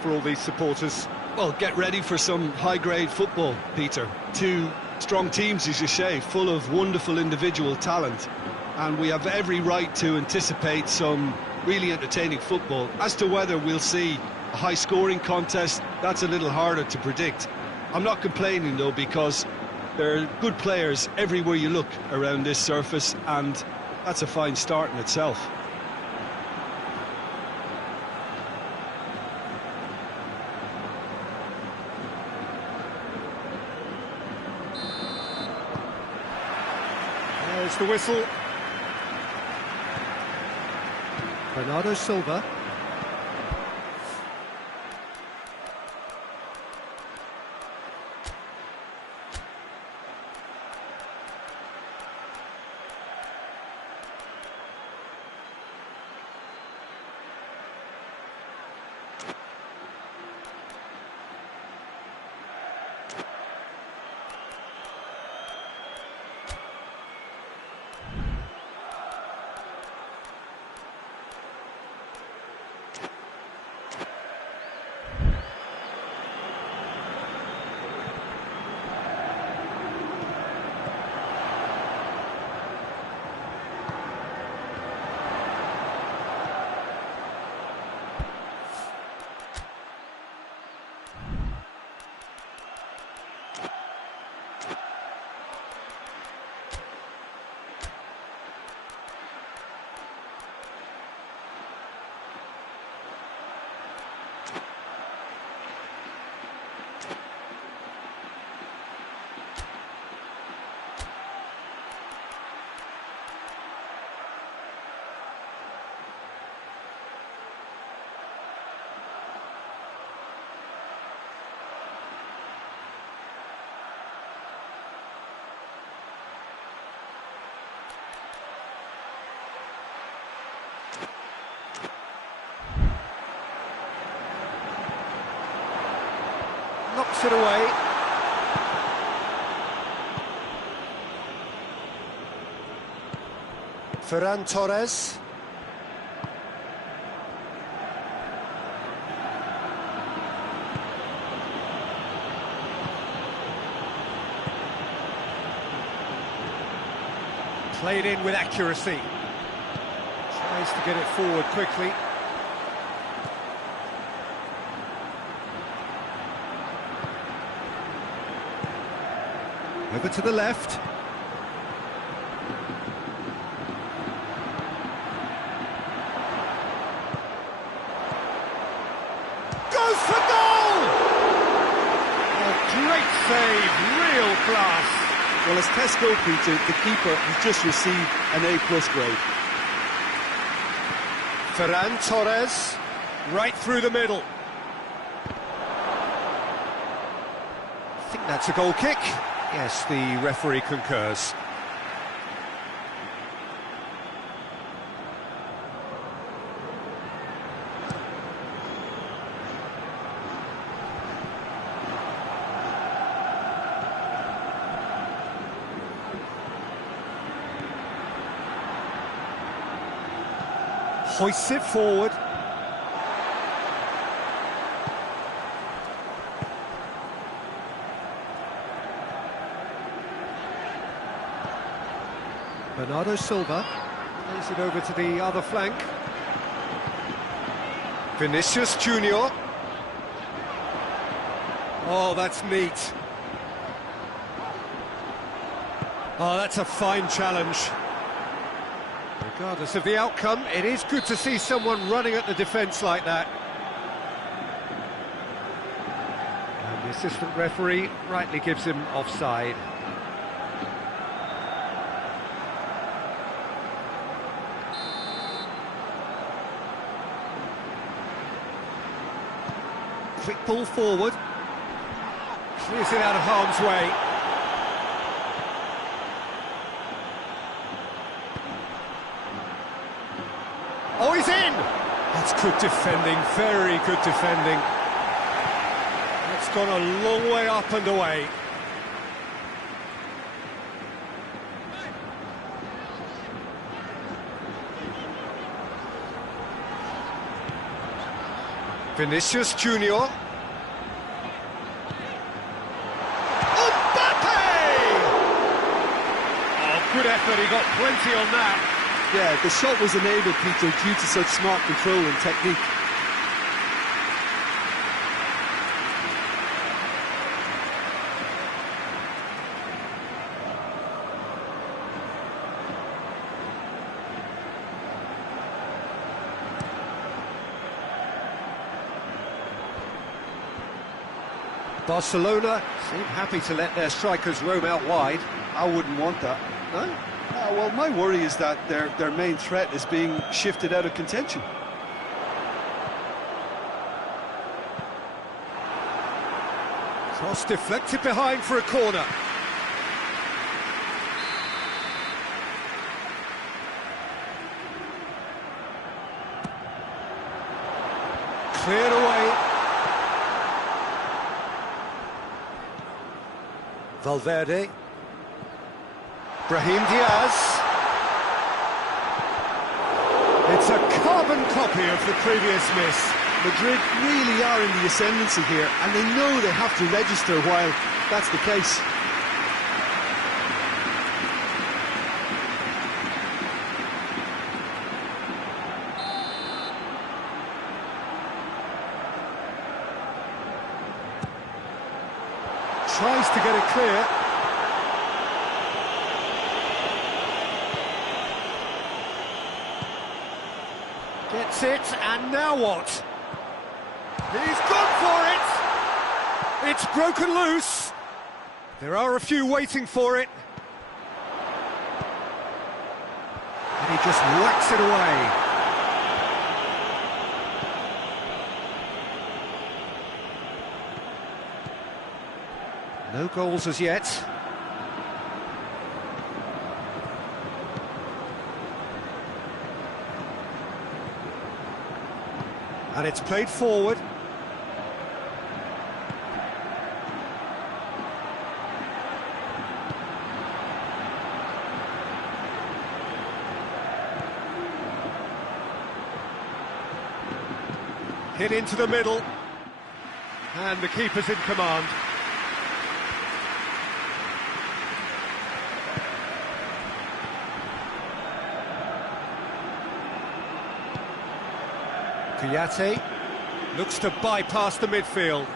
for all these supporters? Well, get ready for some high-grade football, Peter. Two strong teams, as you say, full of wonderful individual talent. And we have every right to anticipate some really entertaining football. As to whether we'll see a high-scoring contest, that's a little harder to predict. I'm not complaining, though, because there are good players everywhere you look around this surface, and that's a fine start in itself. There's the whistle. Bernardo Silva. Knocks it away. Ferran Torres. Played in with accuracy. Tries to get it forward quickly. Over to the left. Goes for goal! A great save, real class. Well, as Tesco, Peter, the keeper has just received an A+ grade. Ferran Torres, right through the middle. I think that's a goal kick. Yes, the referee concurs. Hoists it forward. Bernardo Silva plays it over to the other flank. Vinicius Junior. Oh, that's neat. Oh, that's a fine challenge. Regardless of the outcome, it is good to see someone running at the defence like that. And the assistant referee rightly gives him offside. Quick ball forward. Clears it out of harm's way. Oh, he's in! That's good defending, very good defending. It's gone a long way up and away. Vinicius Junior. Mbappe! Oh, good effort, he got plenty on that. Yeah, the shot was enabled, Peter, due to such smart control and technique. Barcelona seem happy to let their strikers roam out wide. I wouldn't want that. No? Well, my worry is that their main threat is being shifted out of contention. Cross deflected behind for a corner. Cleared away. Valverde. Brahim Diaz. It's a carbon copy of the previous miss. Madrid really are in the ascendancy here, and they know they have to register while that's the case. Tries to get it clear. Gets it, and now what? He's gone for it! It's broken loose. There are a few waiting for it. And he just whacks it away. No goals as yet. And it's played forward. Hit into the middle. And the keeper's in command. Kouyaté looks to bypass the midfield.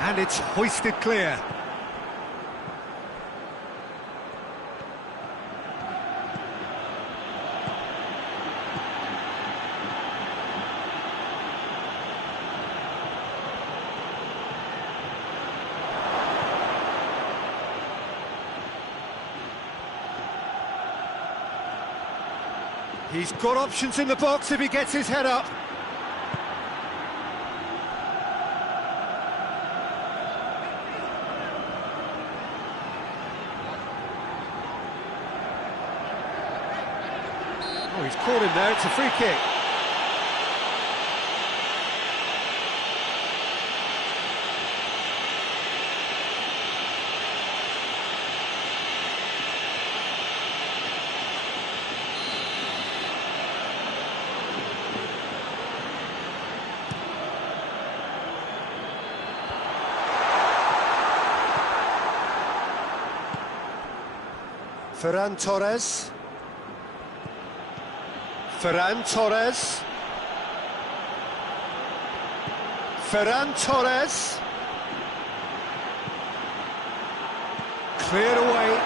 And it's hoisted clear. He's got options in the box if he gets his head up. Oh, he's caught him there, it's a free kick. Ferran Torres. Ferran Torres. Ferran Torres. Cleared away.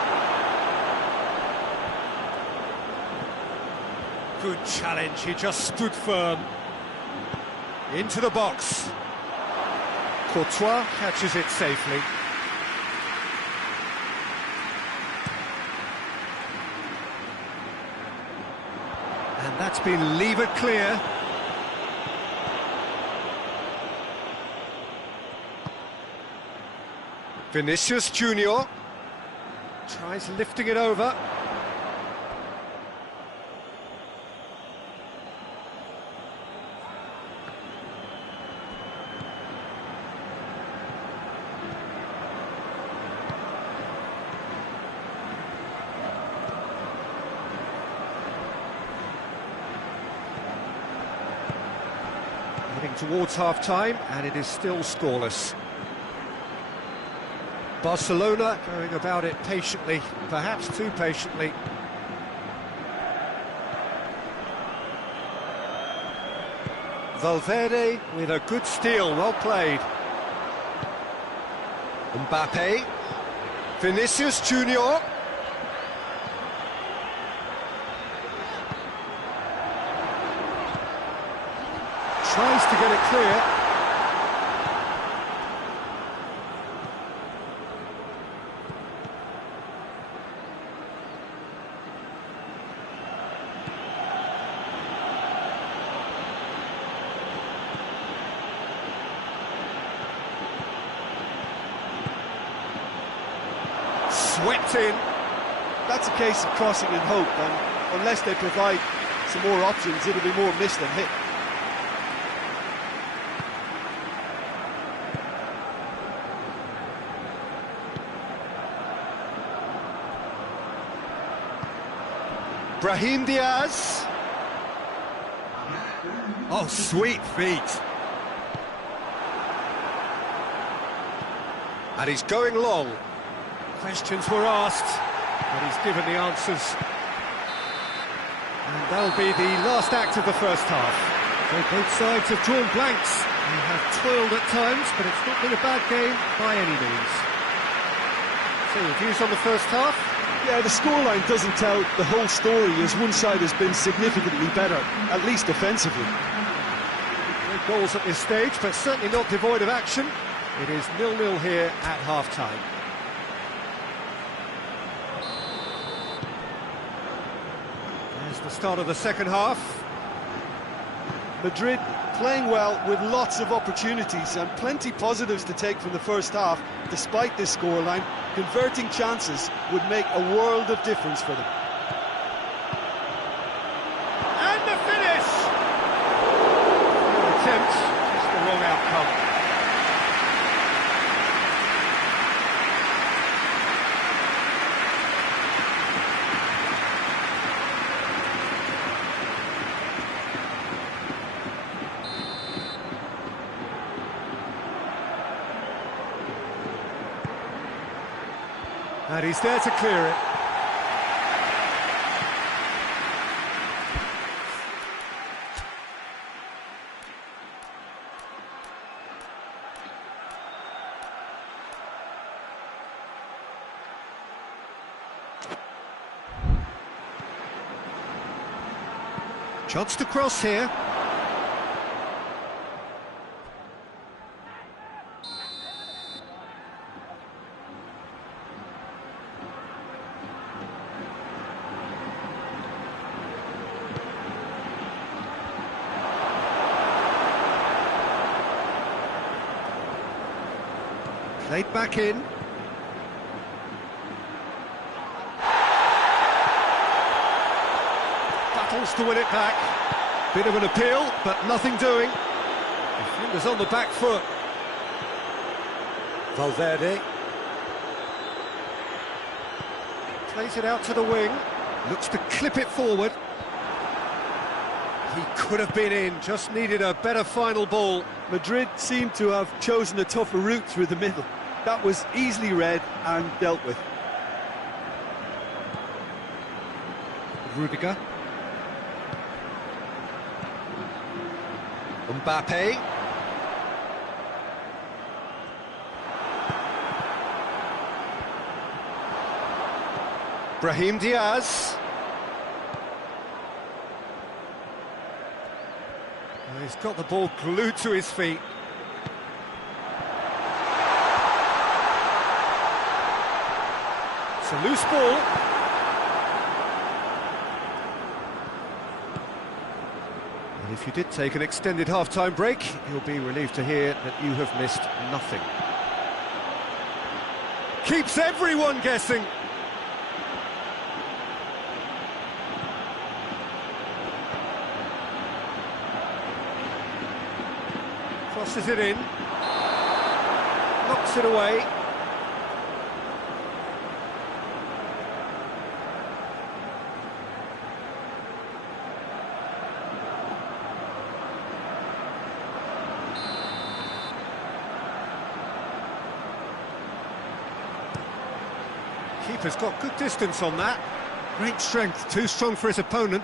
Good challenge, he just stood firm. Into the box. Courtois catches it safely. And that's been levered clear. Vinicius Junior tries lifting it over. towards half-time, and it is still scoreless. Barcelona going about it patiently, perhaps too patiently. Valverde with a good steal, well played. Mbappe, Vinicius Junior. Tries to get it clear. Swept in. That's a case of crossing in hope, and unless they provide some more options, it'll be more miss than hit. Brahim Diaz. Oh, sweet feet. And he's going long. Questions were asked, but he's given the answers. And that'll be the last act of the first half. So both sides have drawn blanks. They have toiled at times, but it's not been a bad game by any means. So, your views on the first half? Yeah, the scoreline doesn't tell the whole story, as one side has been significantly better, at least offensively. No goals at this stage, but certainly not devoid of action. It is 0-0 here at half-time. There's the start of the second half. Madrid playing well with lots of opportunities and plenty positives to take from the first half. Despite this scoreline, converting chances would make a world of difference for them. And the finish! No attempt, just the wrong outcome. And he's there to clear it. Chance to cross here. Played back in. Battles to win it back. Bit of an appeal, but nothing doing. Defenders on the back foot. Valverde. Plays it out to the wing. Looks to clip it forward. He could have been in, just needed a better final ball. Madrid seemed to have chosen a tougher route through the middle. That was easily read and dealt with. Rudiger. Mbappe. Brahim Diaz. Well, he's got the ball glued to his feet. It's a loose ball. And if you did take an extended half-time break, you'll be relieved to hear that you have missed nothing. Keeps everyone guessing. Crosses it in. Knocks it away. Keeper's got good distance on that. Great strength, too strong for his opponent.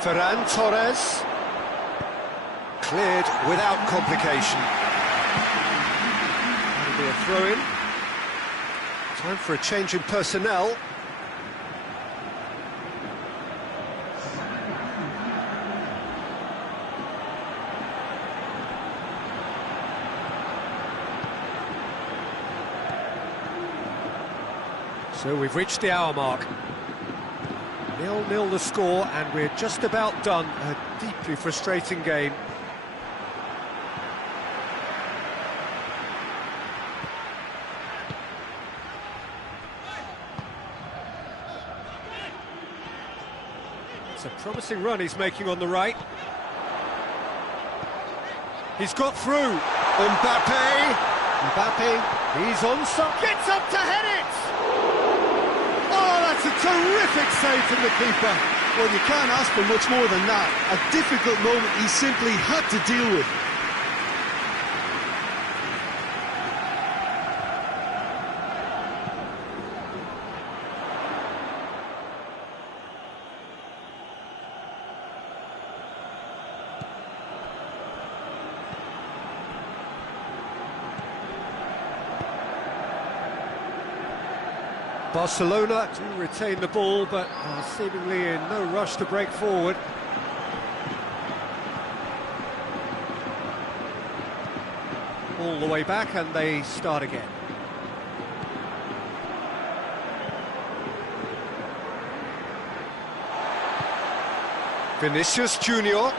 Ferran Torres. Cleared without complication. That'll be a throw-in. Time for a change in personnel. So we've reached the hour mark. 0-0 the score, and we're just about done. A deeply frustrating game. It's a promising run he's making on the right. He's got through. Mbappe, he's on some, gets up to head it! Oh, that's a terrific save from the keeper. Well, you can't ask for much more than that. A difficult moment he simply had to deal with. Barcelona do retain the ball, but are seemingly in no rush to break forward. All the way back, and they start again. Vinicius Junior.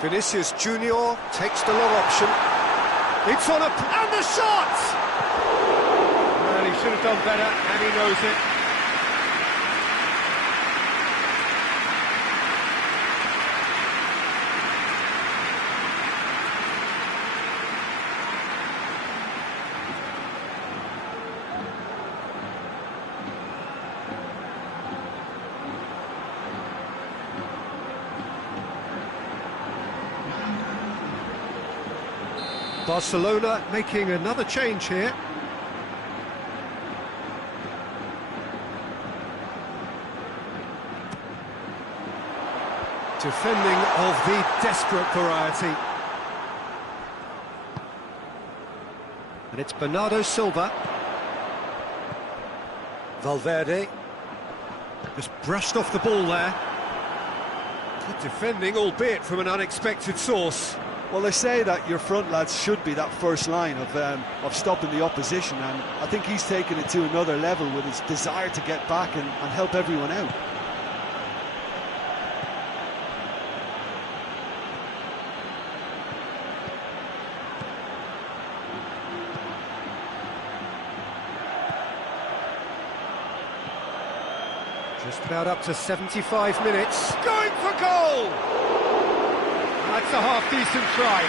Vinicius Junior takes the long option. It's on and the shot! Well, he should have done better, and he knows it. Barcelona making another change here. Defending of the desperate variety. And it's Bernardo Silva. Valverde. Just brushed off the ball there. Good defending, albeit from an unexpected source. Well, they say that your front lads should be that first line of stopping the opposition, and I think he's taken it to another level with his desire to get back and help everyone out. Just about up to 75 minutes. Going for goal! That's a half-decent try.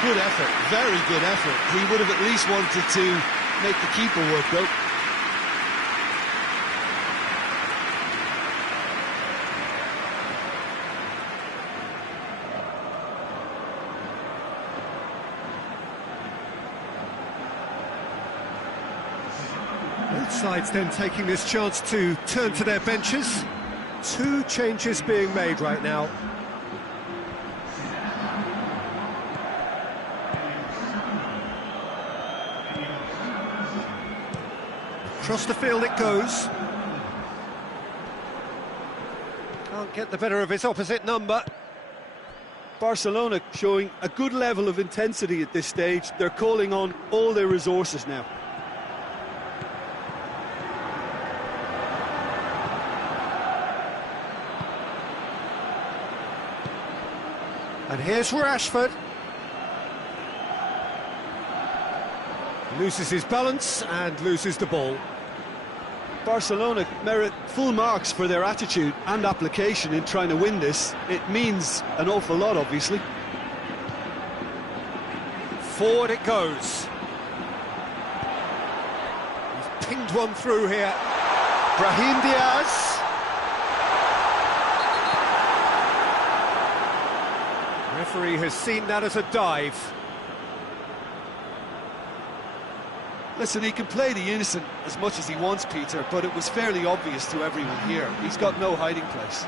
Good effort, very good effort. He would have at least wanted to make the keeper work, though. Both sides then taking this chance to turn to their benches. Two changes being made right now. Across the field it goes. Can't get the better of his opposite number. Barcelona showing a good level of intensity at this stage. They're calling on all their resources now. And here's Rashford. Loses his balance and loses the ball. Barcelona merit full marks for their attitude and application in trying to win this. It means an awful lot, obviously. Forward it goes. He's pinged one through here. Brahim Diaz. referee has seen that as a dive. Listen, he can play the innocent as much as he wants, Peter, but it was fairly obvious to everyone here. He's got no hiding place.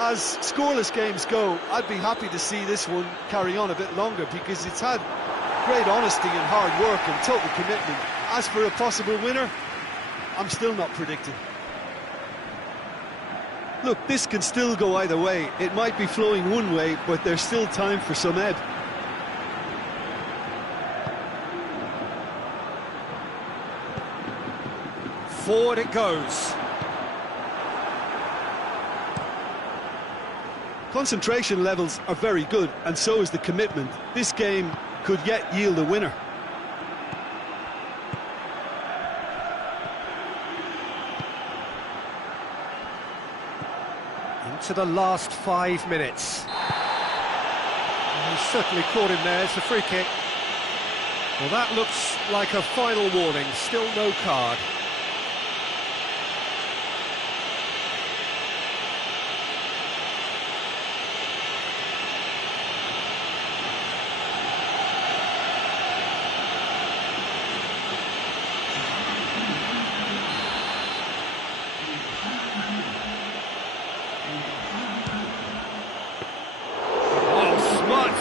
As scoreless games go, I'd be happy to see this one carry on a bit longer because it's had great honesty and hard work and total commitment. As for a possible winner, I'm still not predicting. Look, this can still go either way. It might be flowing one way, but there's still time for some ebb. Forward it goes. Concentration levels are very good, and so is the commitment. This game could yet yield a winner. Into the last 5 minutes. He's certainly caught him there. It's a free kick. Well, that looks like a final warning. Still no card.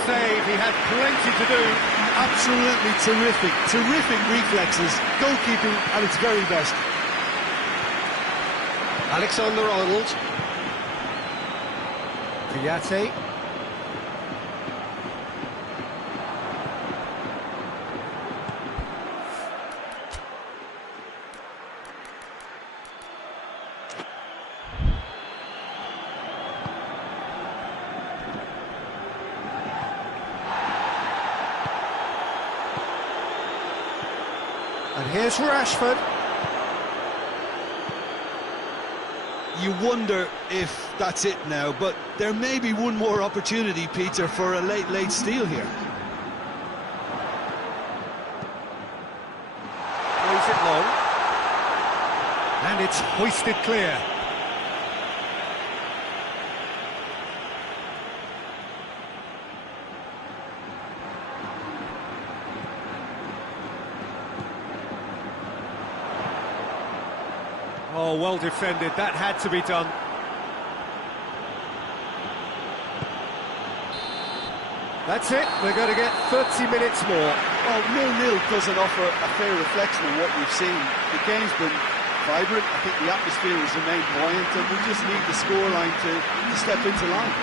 Save, he had plenty to do. Absolutely terrific reflexes, goalkeeping at its very best. Alexander-Arnold. Piatti. And here's Rashford. You wonder if that's it now, but there may be one more opportunity, Peter, for a late steal here. Plays it long. And it's hoisted clear. Oh, well defended. That had to be done. That's it. We're going to get 30 minutes more. Well, 0-0 doesn't offer a fair reflection of what we've seen. The game's been vibrant. I think the atmosphere has remained buoyant, and we just need the scoreline to step into line.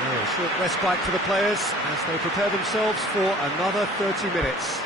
So, a short respite for the players as they prepare themselves for another 30 minutes.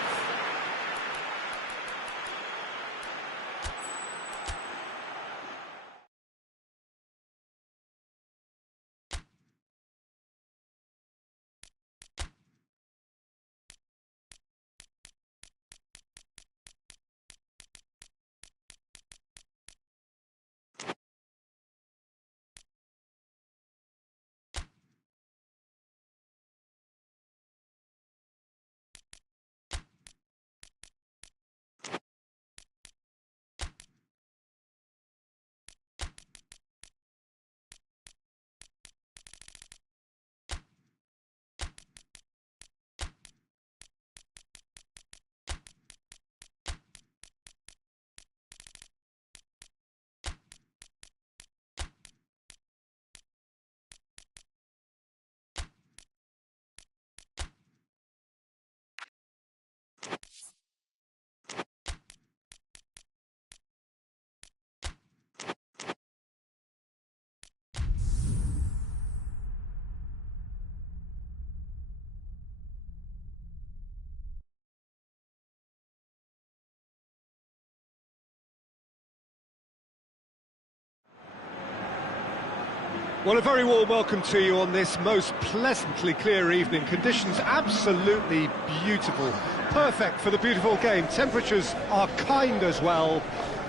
Well, a very warm welcome to you on this most pleasantly clear evening. Conditions absolutely beautiful. Perfect for the beautiful game. Temperatures are kind as well.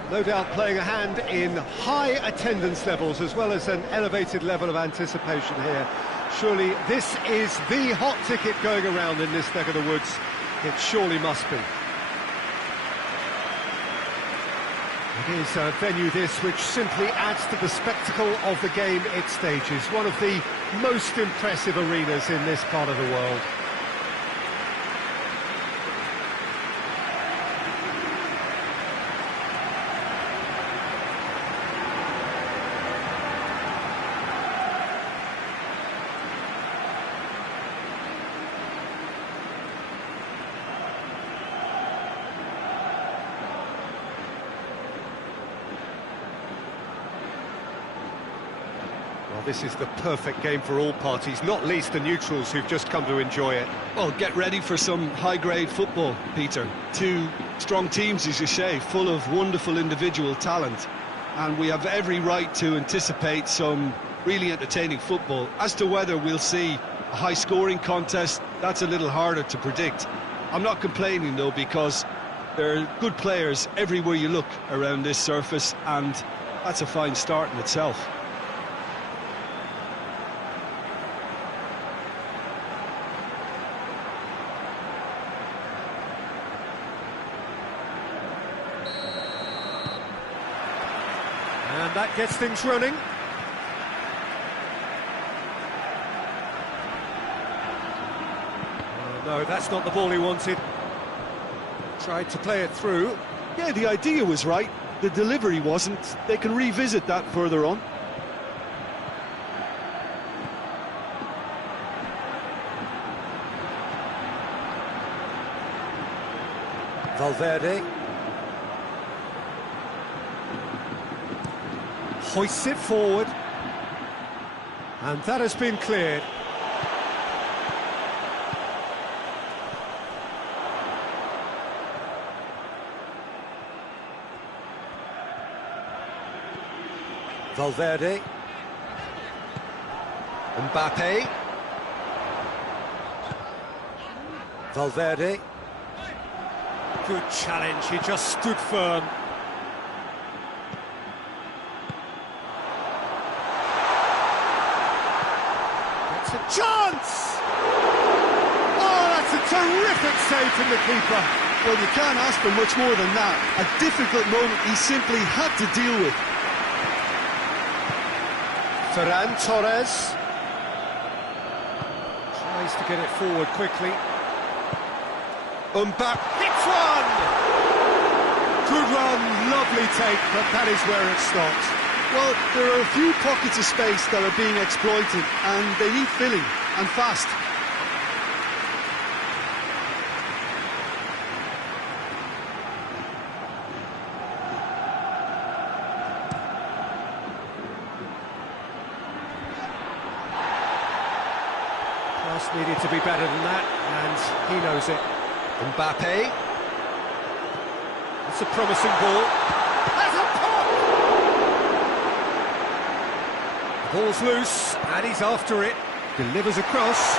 No doubt playing a hand in high attendance levels as well as an elevated level of anticipation here. Surely this is the hot ticket going around in this neck of the woods. It surely must be. It is a venue this which simply adds to the spectacle of the game it stages. One of the most impressive arenas in this part of the world. Well, this is the perfect game for all parties, not least the neutrals who've just come to enjoy it. Well, get ready for some high-grade football, Peter. Two strong teams, as you say, full of wonderful individual talent. And we have every right to anticipate some really entertaining football. As to whether we'll see a high-scoring contest, that's a little harder to predict. I'm not complaining, though, because there are good players everywhere you look around this surface, and that's a fine start in itself. And that gets things running. Oh, no, that's not the ball he wanted. Tried to play it through. Yeah, the idea was right. The delivery wasn't. They can revisit that further on. Valverde. Hoists it forward. And that has been cleared. Valverde. Mbappe. Valverde. Good challenge, he just stood firm. It's a chance! Oh, that's a terrific save from the keeper. Well, you can't ask for much more than that. A difficult moment he simply had to deal with. Ferran Torres tries to get it forward quickly. Mbappe hits one! Good run, lovely take, but that is where it stopped. Well, there are a few pockets of space that are being exploited, and they need filling, and fast. Pass needed to be better than that, and he knows it. Mbappe. It's a promising ball. That's a pop! The ball's loose, and he's after it. Delivers across.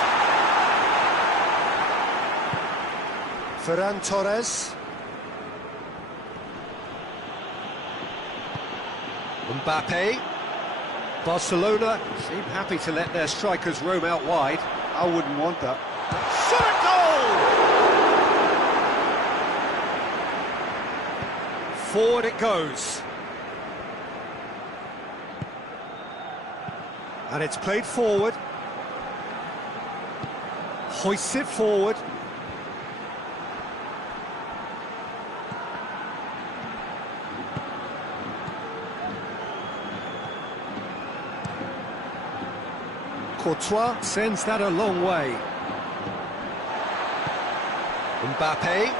Ferran Torres. Mbappe. Barcelona seem happy to let their strikers roam out wide. I wouldn't want that. Shot at goal! Forward it goes. And it's played forward. Hoists it forward. Courtois sends that a long way. Mbappe.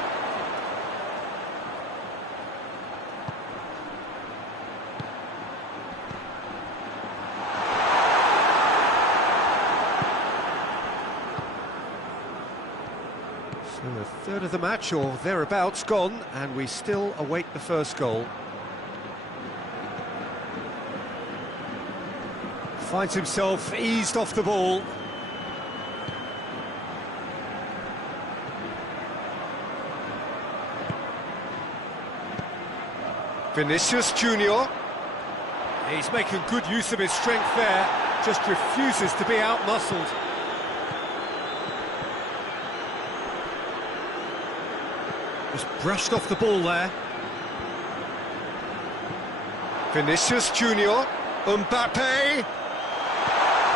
So a third of the match or thereabouts gone, and we still await the first goal. Finds himself eased off the ball. Vinicius Junior. He's making good use of his strength there. just refuses to be out-muscled. Just brushed off the ball there. Vinicius Junior, Mbappe,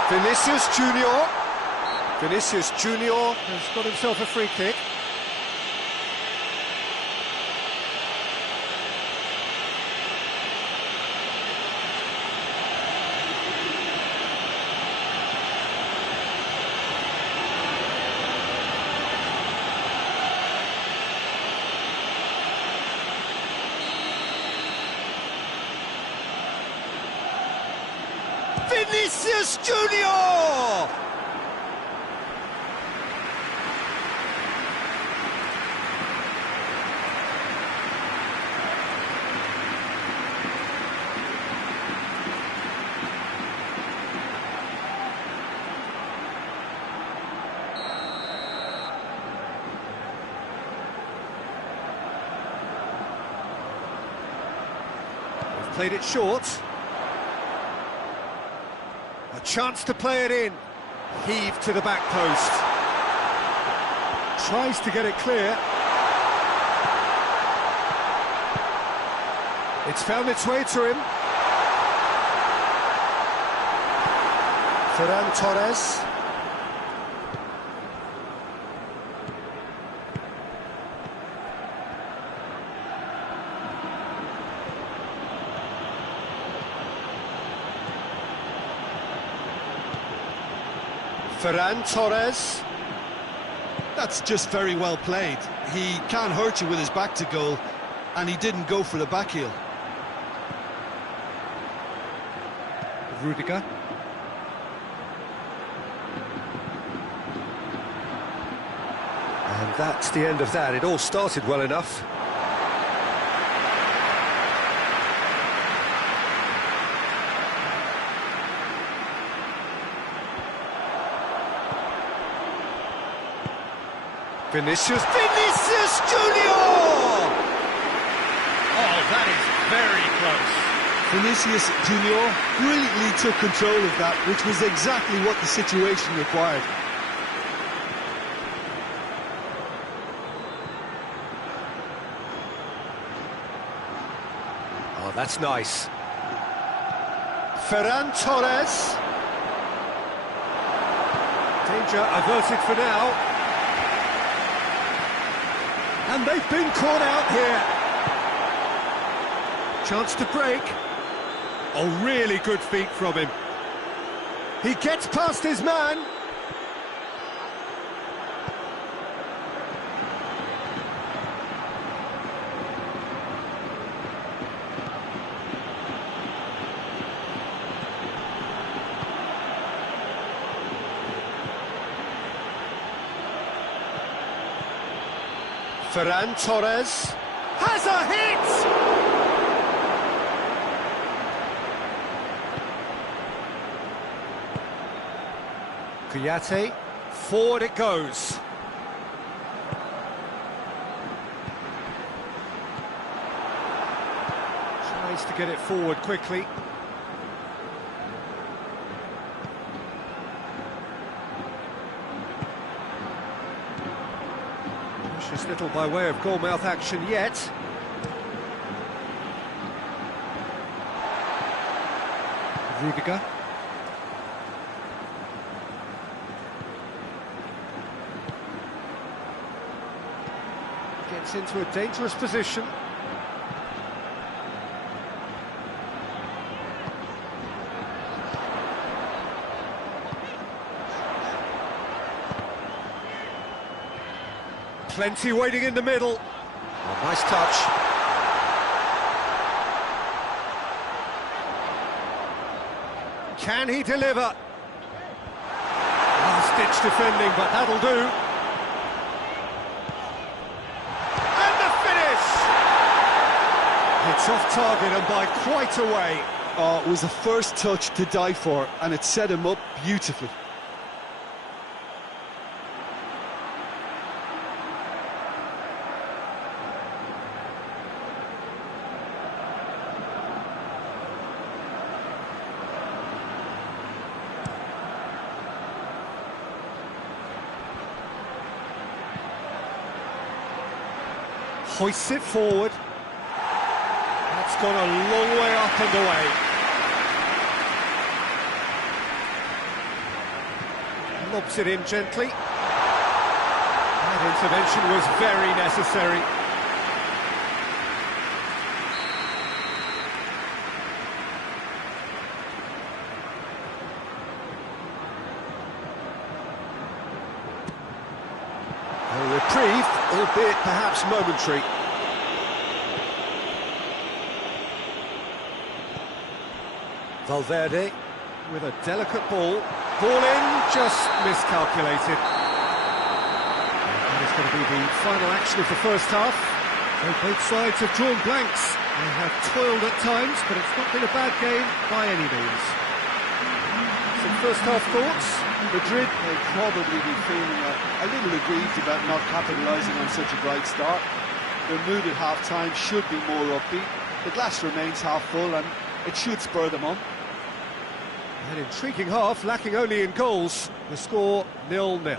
Vinicius Junior. Vinicius Junior has got himself a free kick. Vinicius Junior! They've played it short. A chance to play it in. Heave to the back post. Tries to get it clear. It's found its way to him. Ferran Torres. Ferran Torres. That's just very well played. He can't hurt you with his back to goal, and he didn't go for the back heel. Rudiger. And that's the end of that. It all started well enough. Vinicius Junior! Oh, that is very close. Vinicius Junior brilliantly took control of that, which was exactly what the situation required. Oh, that's nice. Ferran Torres. Danger averted for now. And they've been caught out here. Chance to break. Oh, really good feet from him. He gets past his man. Ferran Torres has a hit! Kouyaté, forward it goes. Tries to get it forward quickly. Precious little by way of goalmouth action yet. Rudiger. Gets into a dangerous position. Plenty waiting in the middle. Oh, nice touch. Can he deliver? Last-ditch defending, but that'll do. And the finish! It's off target and by quite a way. Oh, it was the first touch to die for, and it set him up beautifully. hoists it forward. That's gone a long way up and away. Lobs it in gently. That intervention was very necessary. A reprieve, albeit perhaps momentary. Valverde with a delicate ball. Ball in, just miscalculated. That is going to be the final action of the first half. So both sides have drawn blanks. They have toiled at times, but it's not been a bad game by any means. Some first half thoughts? Madrid may probably be feeling a little aggrieved about not capitalising on such a bright start. Their mood at half-time should be more upbeat. The glass remains half full and it should spur them on. An intriguing half, lacking only in goals. The score 0-0.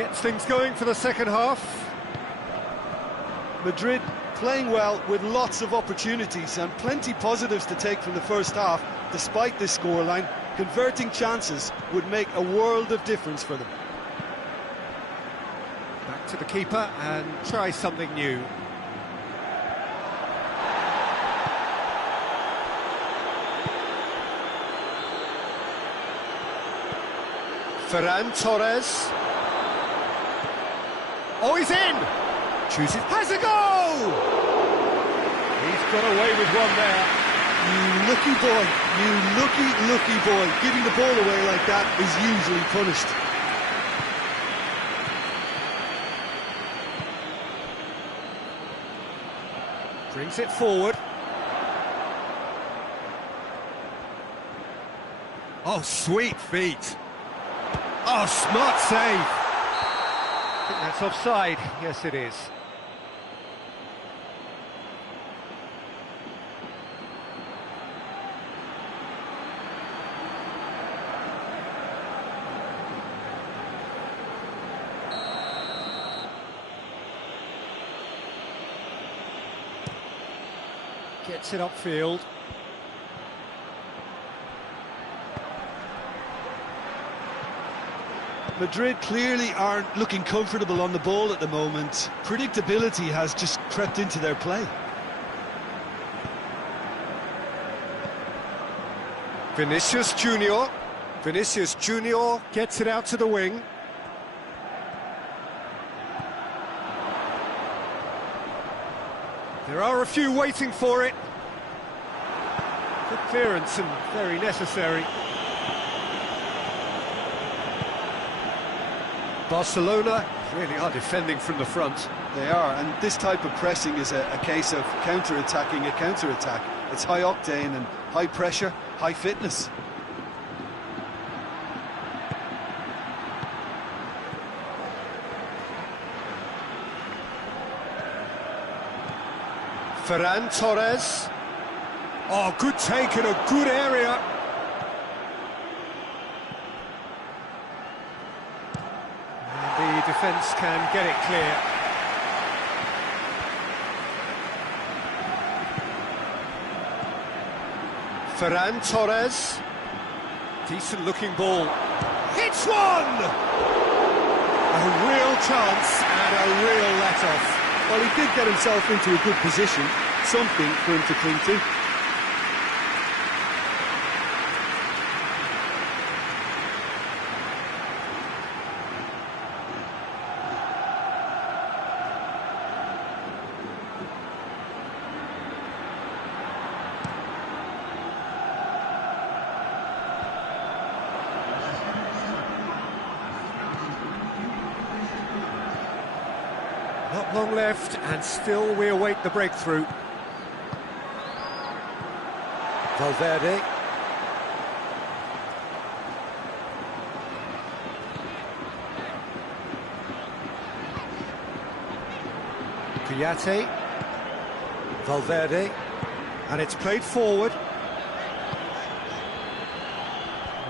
Gets things going for the second half. Madrid playing well with lots of opportunities and plenty positives to take from the first half. Despite this scoreline, converting chances would make a world of difference for them. Back to the keeper and try something new. Ferran Torres. Oh, he's in! Chooses, has a goal! He's got away with one there. You lucky boy, you lucky boy. Giving the ball away like that is usually punished. Brings it forward. Oh, sweet feet. Oh, smart save. I think that's offside. Yes, it is. Gets it upfield. Madrid clearly aren't looking comfortable on the ball at the moment. Predictability has just crept into their play. Vinicius Junior. Vinicius Junior gets it out to the wing. There are a few waiting for it. Good clearance and very necessary. Barcelona really are defending from the front. They are, and this type of pressing is a case of counter-attacking a counter-attack. It's high octane and high pressure, high fitness. Ferran Torres. Oh, good take in a good area. And the defence can get it clear. Ferran Torres. Decent looking ball. Hits one! A real chance and a real let-off. Well, he did get himself into a good position, something for him to cling to. Not long left, and still we await the breakthrough. Valverde. Kouyaté. Valverde. And it's played forward.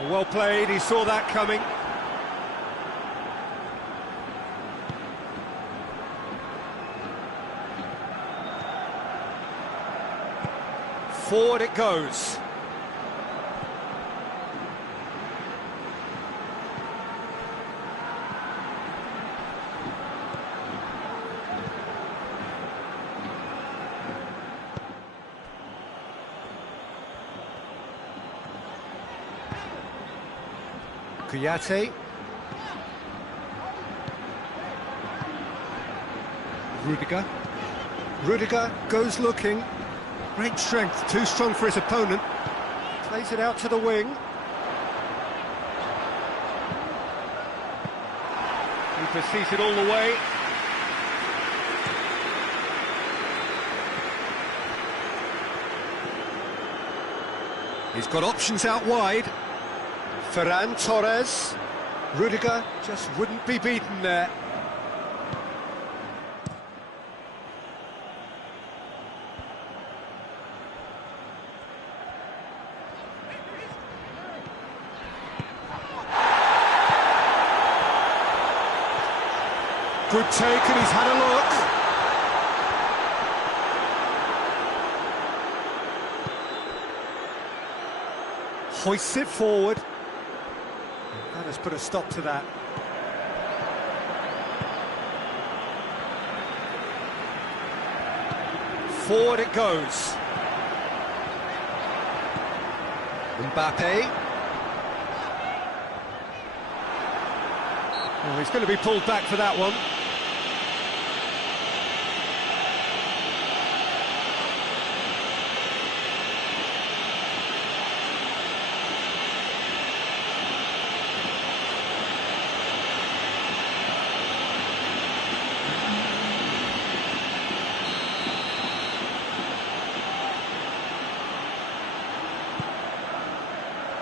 Well played, he saw that coming. Forward it goes. Kouyaté. Rudiger goes looking. Great strength, too strong for his opponent. Plays it out to the wing. Keeper sees it all the way. He's got options out wide. Ferran Torres. Rudiger just wouldn't be beaten there. Good take, and he's had a look. Hoists it forward. That has put a stop to that. Forward it goes. Mbappe. Oh, he's going to be pulled back for that one.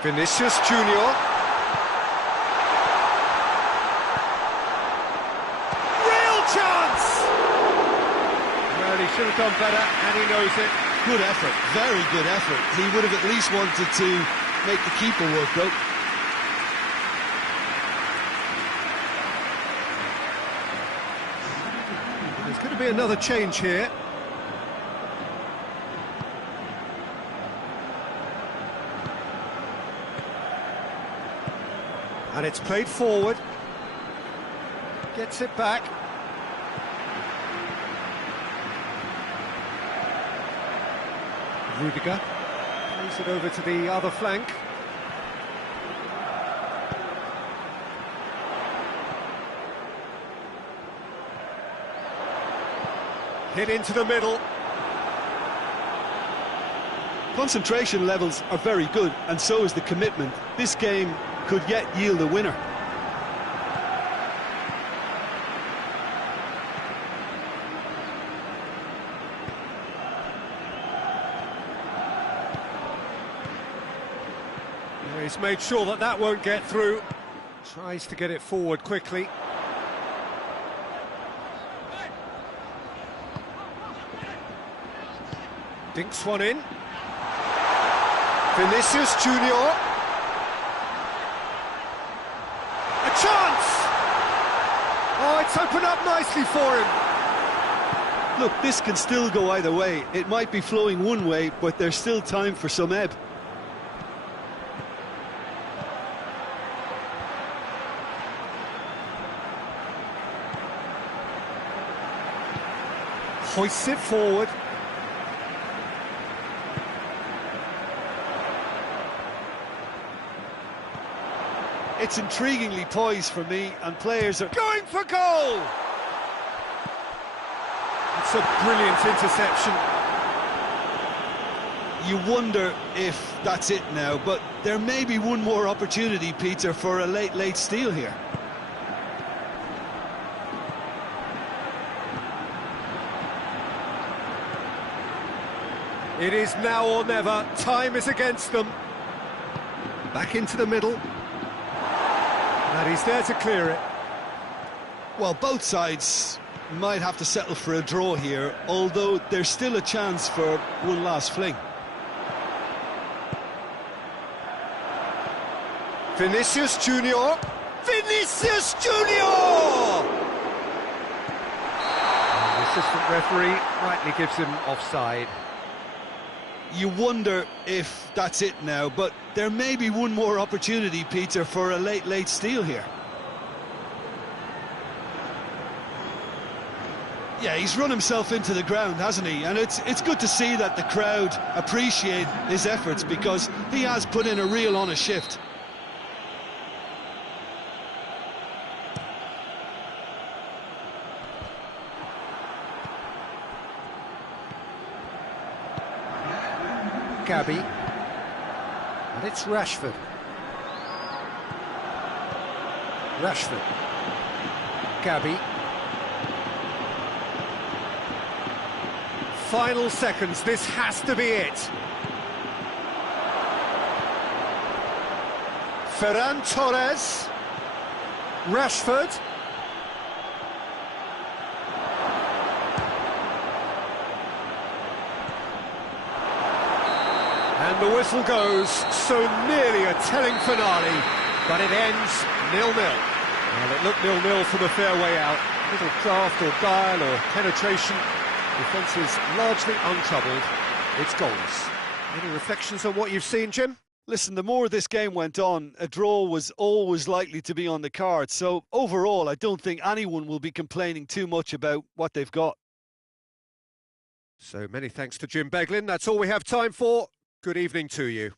Vinicius Junior. Real chance! Well, he should have done better, and he knows it. Good effort, very good effort. He would have at least wanted to make the keeper work, though. There's going to be another change here. And it's played forward. Gets it back. Rudiger plays it over to the other flank. Hit into the middle. Concentration levels are very good, and so is the commitment. This game could yet yield a winner. Yeah, he's made sure that that won't get through. Tries to get it forward quickly. Dinks one in. Vinicius Junior. A chance! Oh, it's opened up nicely for him. Look, this can still go either way. It might be flowing one way, but there's still time for some ebb. Hoists it forward. It's intriguingly poised for me, and players are going for goal! It's a brilliant interception. You wonder if that's it now, but there may be one more opportunity, Peter, for a late steal here. It is now or never. Time is against them. Back into the middle. And he's there to clear it. Well, both sides might have to settle for a draw here, although there's still a chance for one last fling. Vinicius Junior. Vinicius Junior! And the assistant referee rightly gives him offside. You wonder if that's it now, but there may be one more opportunity, Peter, for a late steal here. Yeah, he's run himself into the ground, hasn't he? And it's good to see that the crowd appreciate his efforts, because he has put in a real honest shift. Gabby, and it's Rashford. Gabby. Final seconds, this has to be it. Ferran Torres. Rashford. And the whistle goes, so nearly a telling finale, but it ends 0-0. Well, it looked 0-0 from a fair way out. Little craft or guile or penetration. Defence is largely untroubled. It's goals. Any reflections on what you've seen, Jim? Listen, the more this game went on, a draw was always likely to be on the cards. So overall, I don't think anyone will be complaining too much about what they've got. So many thanks to Jim Beglin. That's all we have time for. Good evening to you.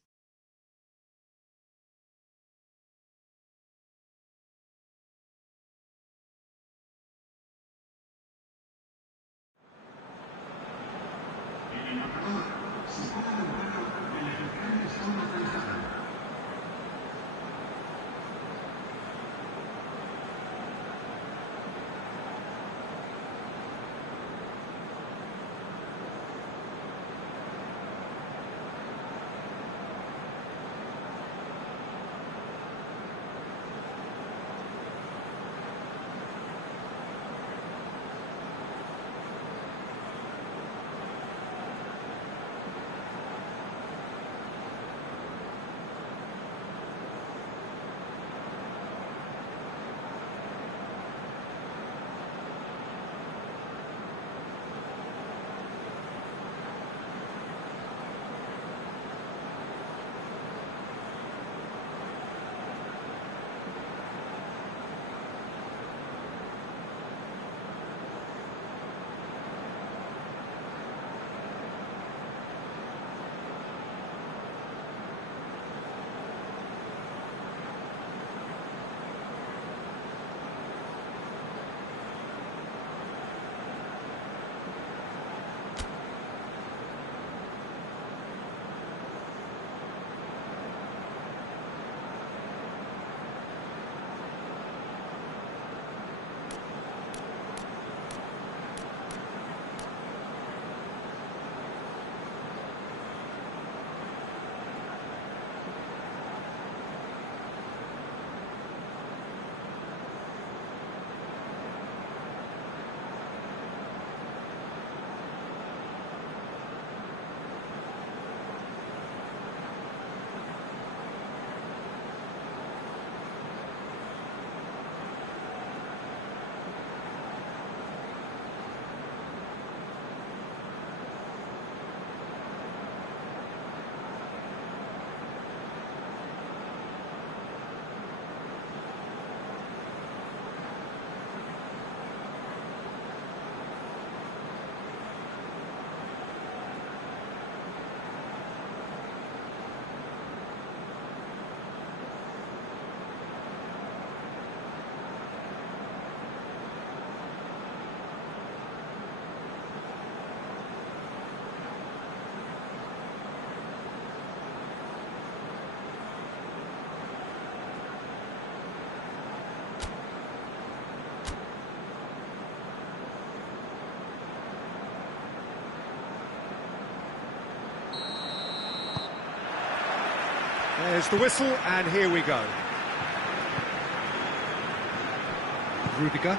There's the whistle, and here we go. Rudiger.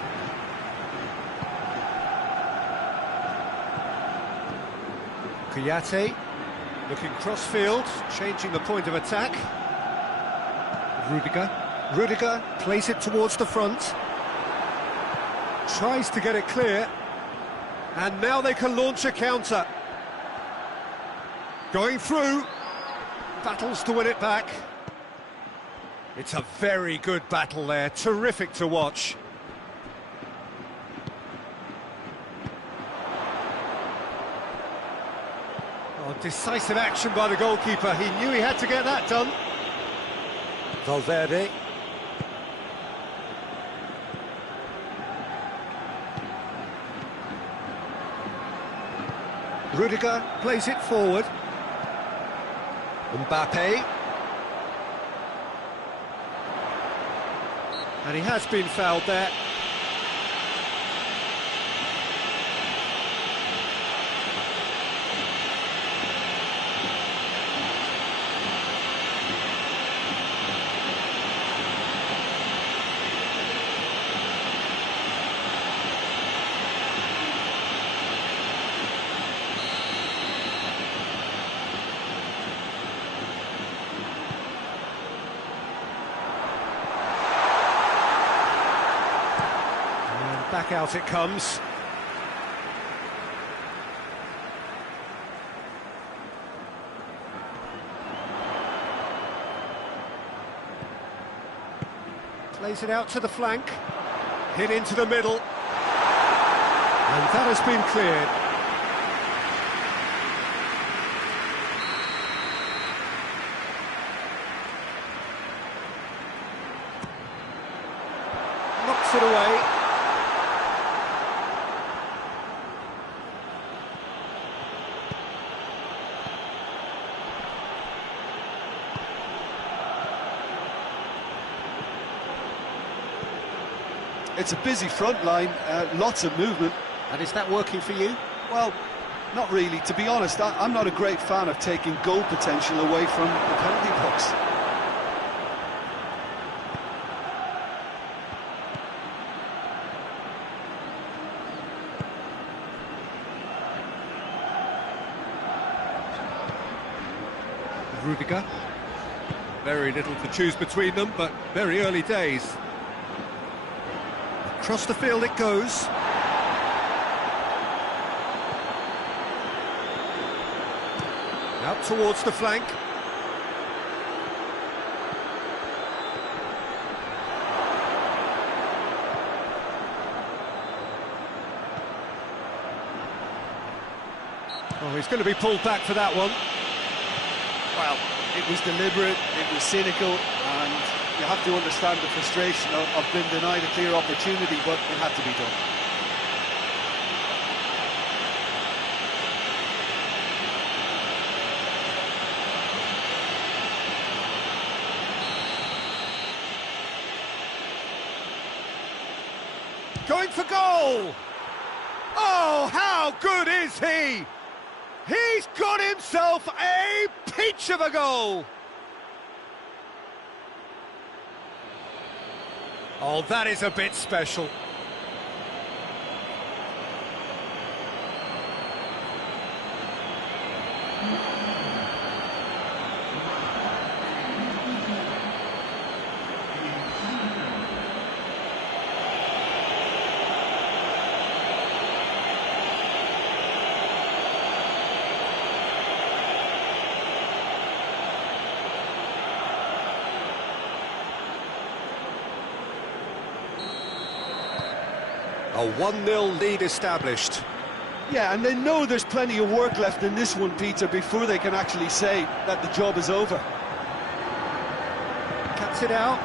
Kouyaté, looking cross-field, changing the point of attack. Rudiger plays it towards the front. Tries to get it clear. And now they can launch a counter. Going through. Battles to win it back. It's a very good battle there, terrific to watch. Oh, decisive action by the goalkeeper, he knew he had to get that done. Valverde. Rudiger plays it forward. Mbappe. And he has been fouled there. Back out it comes. Plays it out to the flank. Hit into the middle. And that has been cleared. Knocks it away. It's a busy front line, lots of movement. And is that working for you? Well, not really. To be honest, I'm not a great fan of taking goal potential away from the penalty box. Rudiger. Very little to choose between them, but very early days. Across the field it goes. Out towards the flank. Oh, he's going to be pulled back for that one. Well, it was deliberate, it was cynical, and you have to understand the frustration of being denied a clear opportunity, but it had to be done. Going for goal! Oh, how good is he? He's got himself a peach of a goal! Oh, that is a bit special. A 1-0 lead established. Yeah, and they know there's plenty of work left in this one, Peter, before they can actually say that the job is over. Cuts it out.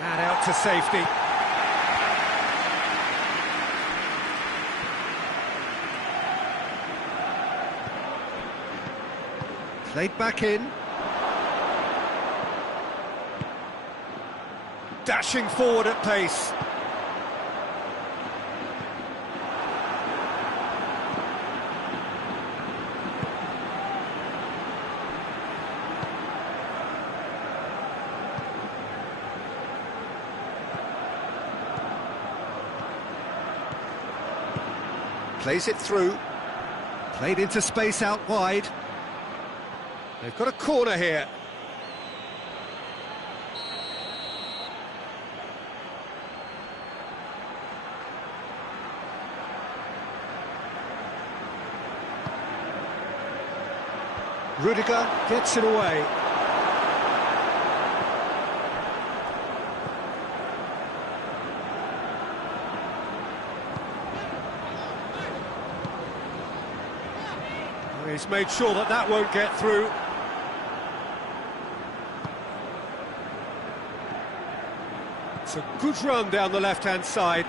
And out to safety. Played back in. Dashing forward at pace. Plays it through. Played into space out wide. They've got a corner here. Rudiger gets it away. He's made sure that that won't get through. It's a good run down the left-hand side.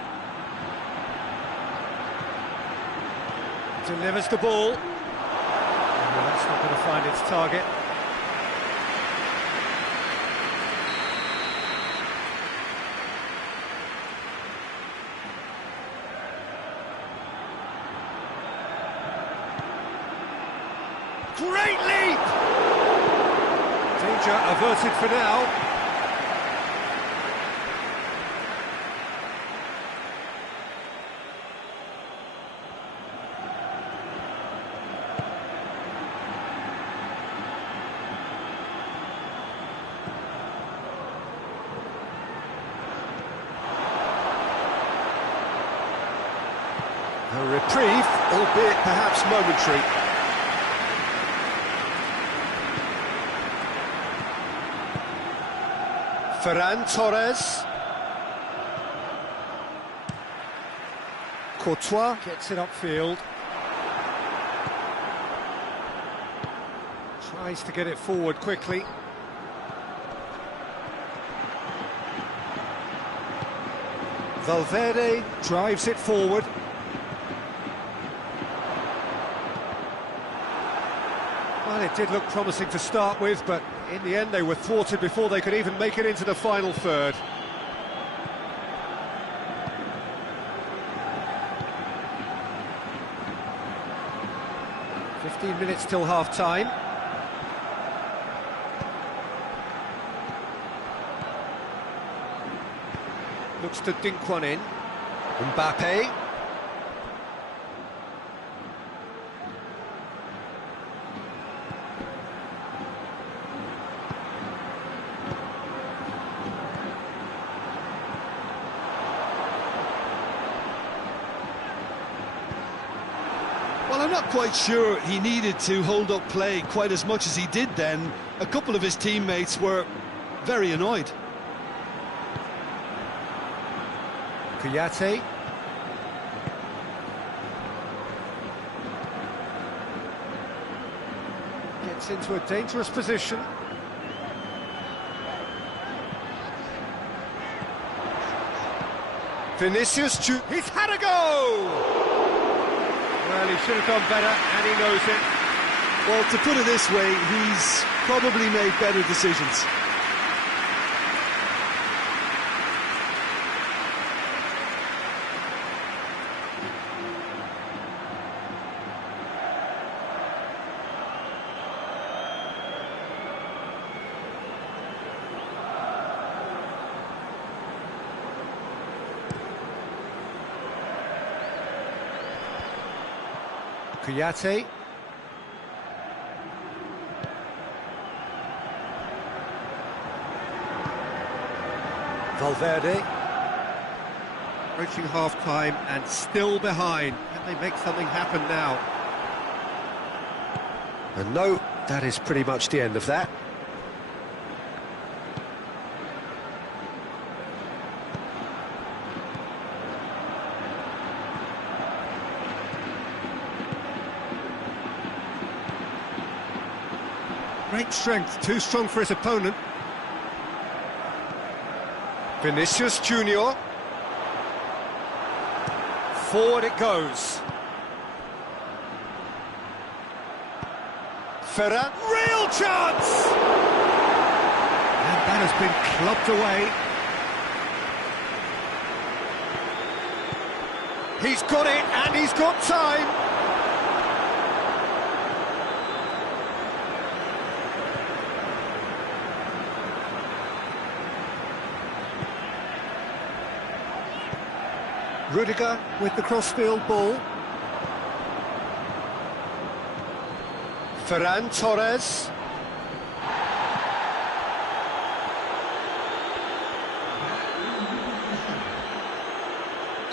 Delivers the ball. Oh, that's not going to find its target. Great leap! Danger averted for now. A reprieve, albeit perhaps momentary. Ferran Torres. Courtois gets it upfield. Tries to get it forward quickly. Valverde drives it forward. Well, it did look promising to start with, but in the end they were thwarted before they could even make it into the final third. "15 minutes till half-time. Looks to dink one in. Mbappe. Well, I'm not quite sure he needed to hold up play quite as much as he did then. A couple of his teammates were very annoyed. Kouyaté. Gets into a dangerous position. Vinicius, he's had a go! Well, he should have done better, and he knows it. Well, to put it this way, he's probably made better decisions. Kouyaté. Valverde. Approaching half-time and still behind. Can they make something happen now? And no, that is pretty much the end of that. Great strength, too strong for his opponent. Vinicius Junior. Forward it goes. Ferran, real chance! And that has been clubbed away. He's got it, and he's got time. Rudiger with the crossfield ball. Ferran Torres.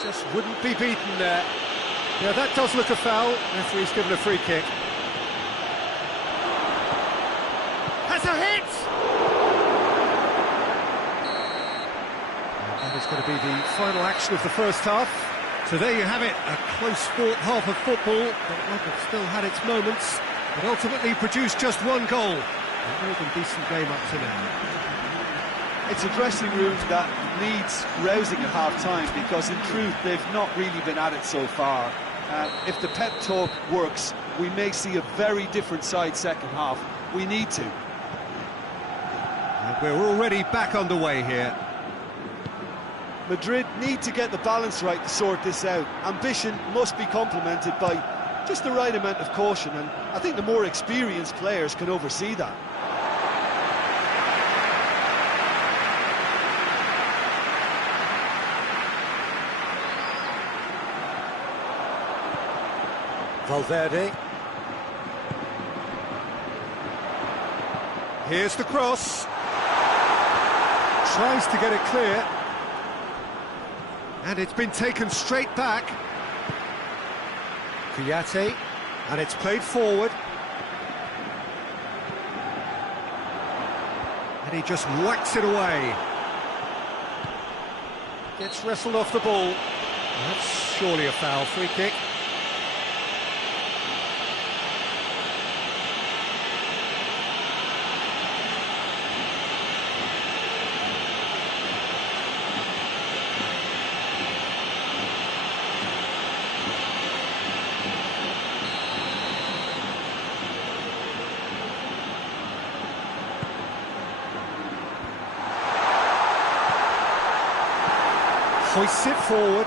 Just wouldn't be beaten there. Yeah, that does look a foul. Referee's given a free kick. Has a hit! That is going to be the final action of the first half. So there you have it, a close-fought half of football, but one that still had its moments, but ultimately produced just one goal. A more than decent game up to now. It's a dressing room that needs rousing at half-time, because in truth they've not really been at it so far. If the pep talk works, we may see a very different side second half. We need to. And we're already back underway here. Madrid need to get the balance right to sort this out. Ambition must be complemented by just the right amount of caution, and I think the more experienced players can oversee that. Valverde. Here's the cross. Tries to get it clear. And it's been taken straight back. Kouyaté, and it's played forward. And he just whacks it away. Gets wrestled off the ball. That's surely a foul. Free kick. Hoists it forward.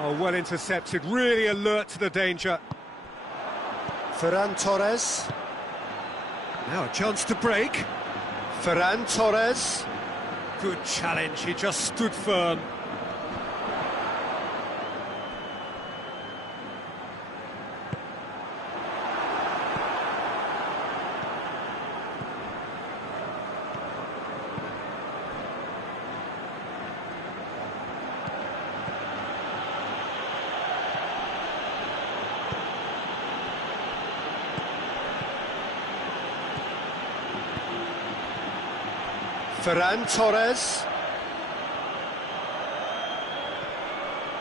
Oh, well intercepted, really alert to the danger. Ferran Torres. Now a chance to break. Ferran Torres. Good challenge, he just stood firm. Ferran Torres.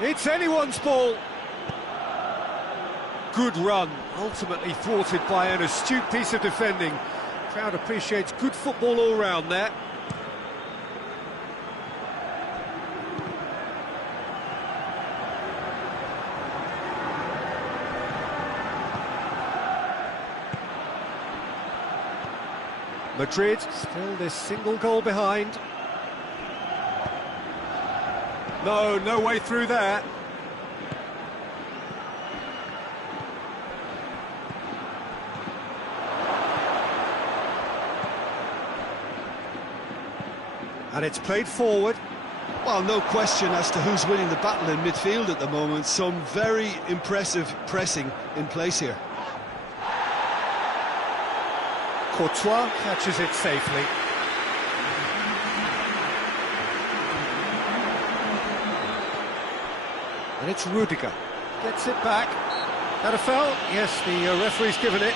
It's anyone's ball. Good run, ultimately thwarted by an astute piece of defending. Crowd appreciates good football all round there. Madrid still this single goal behind. No way through there. And it's played forward. Well, no question as to who's winning the battle in midfield at the moment. Some very impressive pressing in place here. Courtois catches it safely. And it's Rudiger. Gets it back. That a foul? Yes, the referee's given it.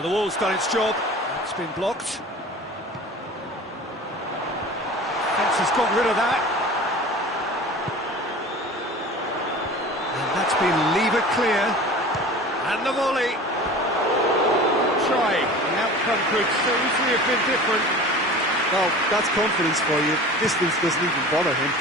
The wall's done its job. It's been blocked. Fence has got rid of that. And that's been levered clear. And the volley. Try. The outcome could so easily have been different. Well, that's confidence for you. Distance doesn't even bother him.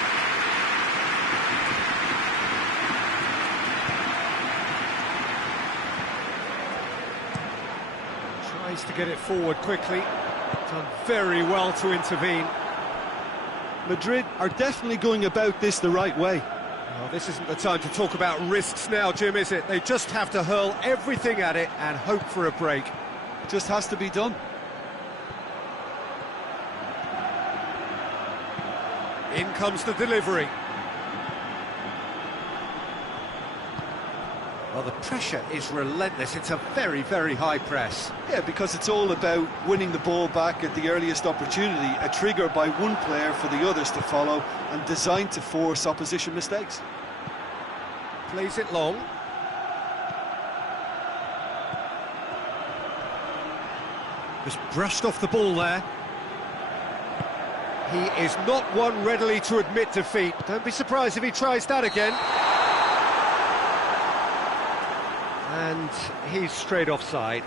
To get it forward quickly. Done very well to intervene. Madrid are definitely going about this the right way. Well, this isn't the time to talk about risks now, Jim, is it? They just have to hurl everything at it and hope for a break. Just has to be done. In comes the delivery. Well, the pressure is relentless. It's a very, very high press. Yeah, because it's all about winning the ball back at the earliest opportunity, a trigger by one player for the others to follow, and designed to force opposition mistakes. Plays it long. Just brushed off the ball there. He is not one readily to admit defeat. Don't be surprised if he tries that again. And he's straight offside.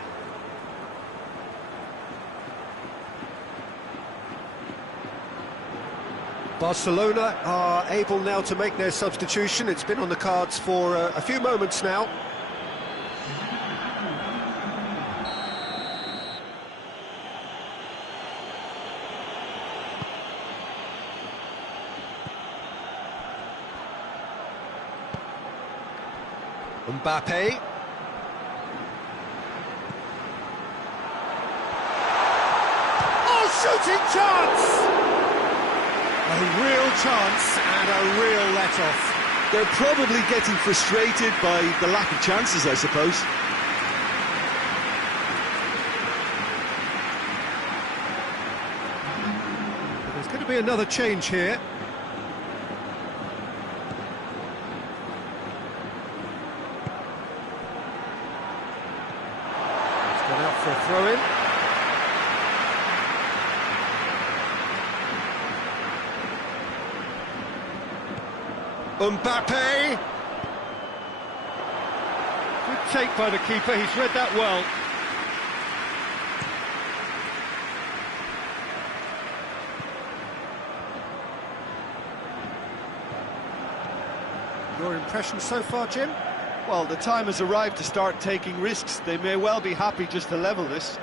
Barcelona are able now to make their substitution. It's been on the cards for a few moments now. Mbappe. Shooting chance! A real chance and a real let-off. They're probably getting frustrated by the lack of chances, I suppose. There's going to be another change here. It's gone out for a throw-in. Mbappe! Good take by the keeper, he's read that well. Your impression so far, Jim? Well, the time has arrived to start taking risks. They may well be happy just to level this.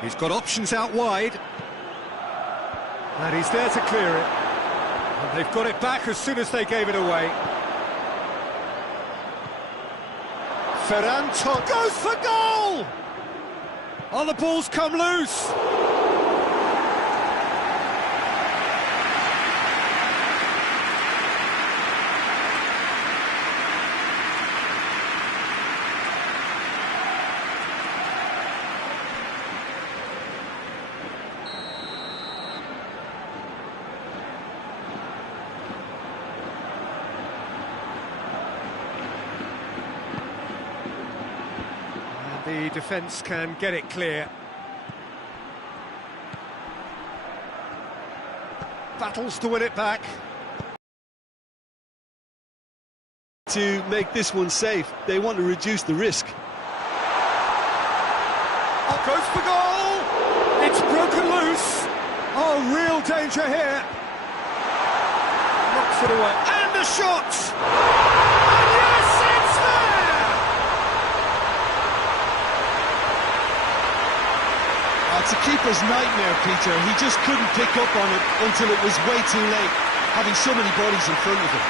He's got options out wide. And he's there to clear it. And they've got it back as soon as they gave it away. Ferran Torres goes for goal! Oh, the ball's come loose! The defence can get it clear. Battles to win it back. To make this one safe, they want to reduce the risk. Oh, goes for goal! It's broken loose! Oh, real danger here! Knocks it away. And a shot! And yes, it's there! It's a keeper's nightmare, Peter. He just couldn't pick up on it until it was way too late, having so many bodies in front of him.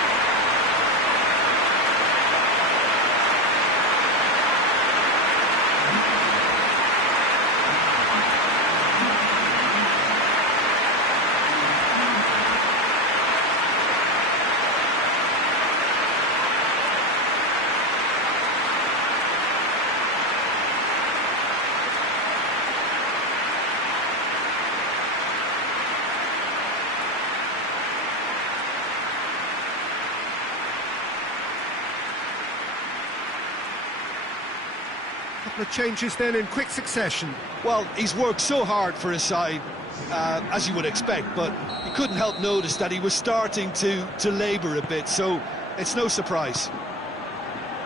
Couple of changes then in quick succession. Well, he's worked so hard for his side, as you would expect, but you couldn't help notice that he was starting to labour a bit, so it's no surprise.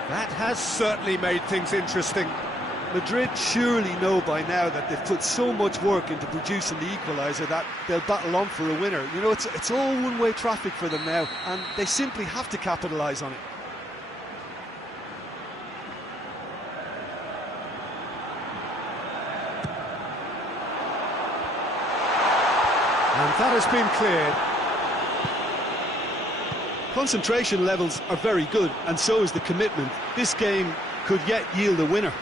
That has certainly made things interesting. Madrid surely know by now that they've put so much work into producing the equaliser that they'll battle on for a winner. You know, it's all one-way traffic for them now, and they simply have to capitalise on it. And that has been cleared. Concentration levels are very good, and so is the commitment. This game could yet yield a winner.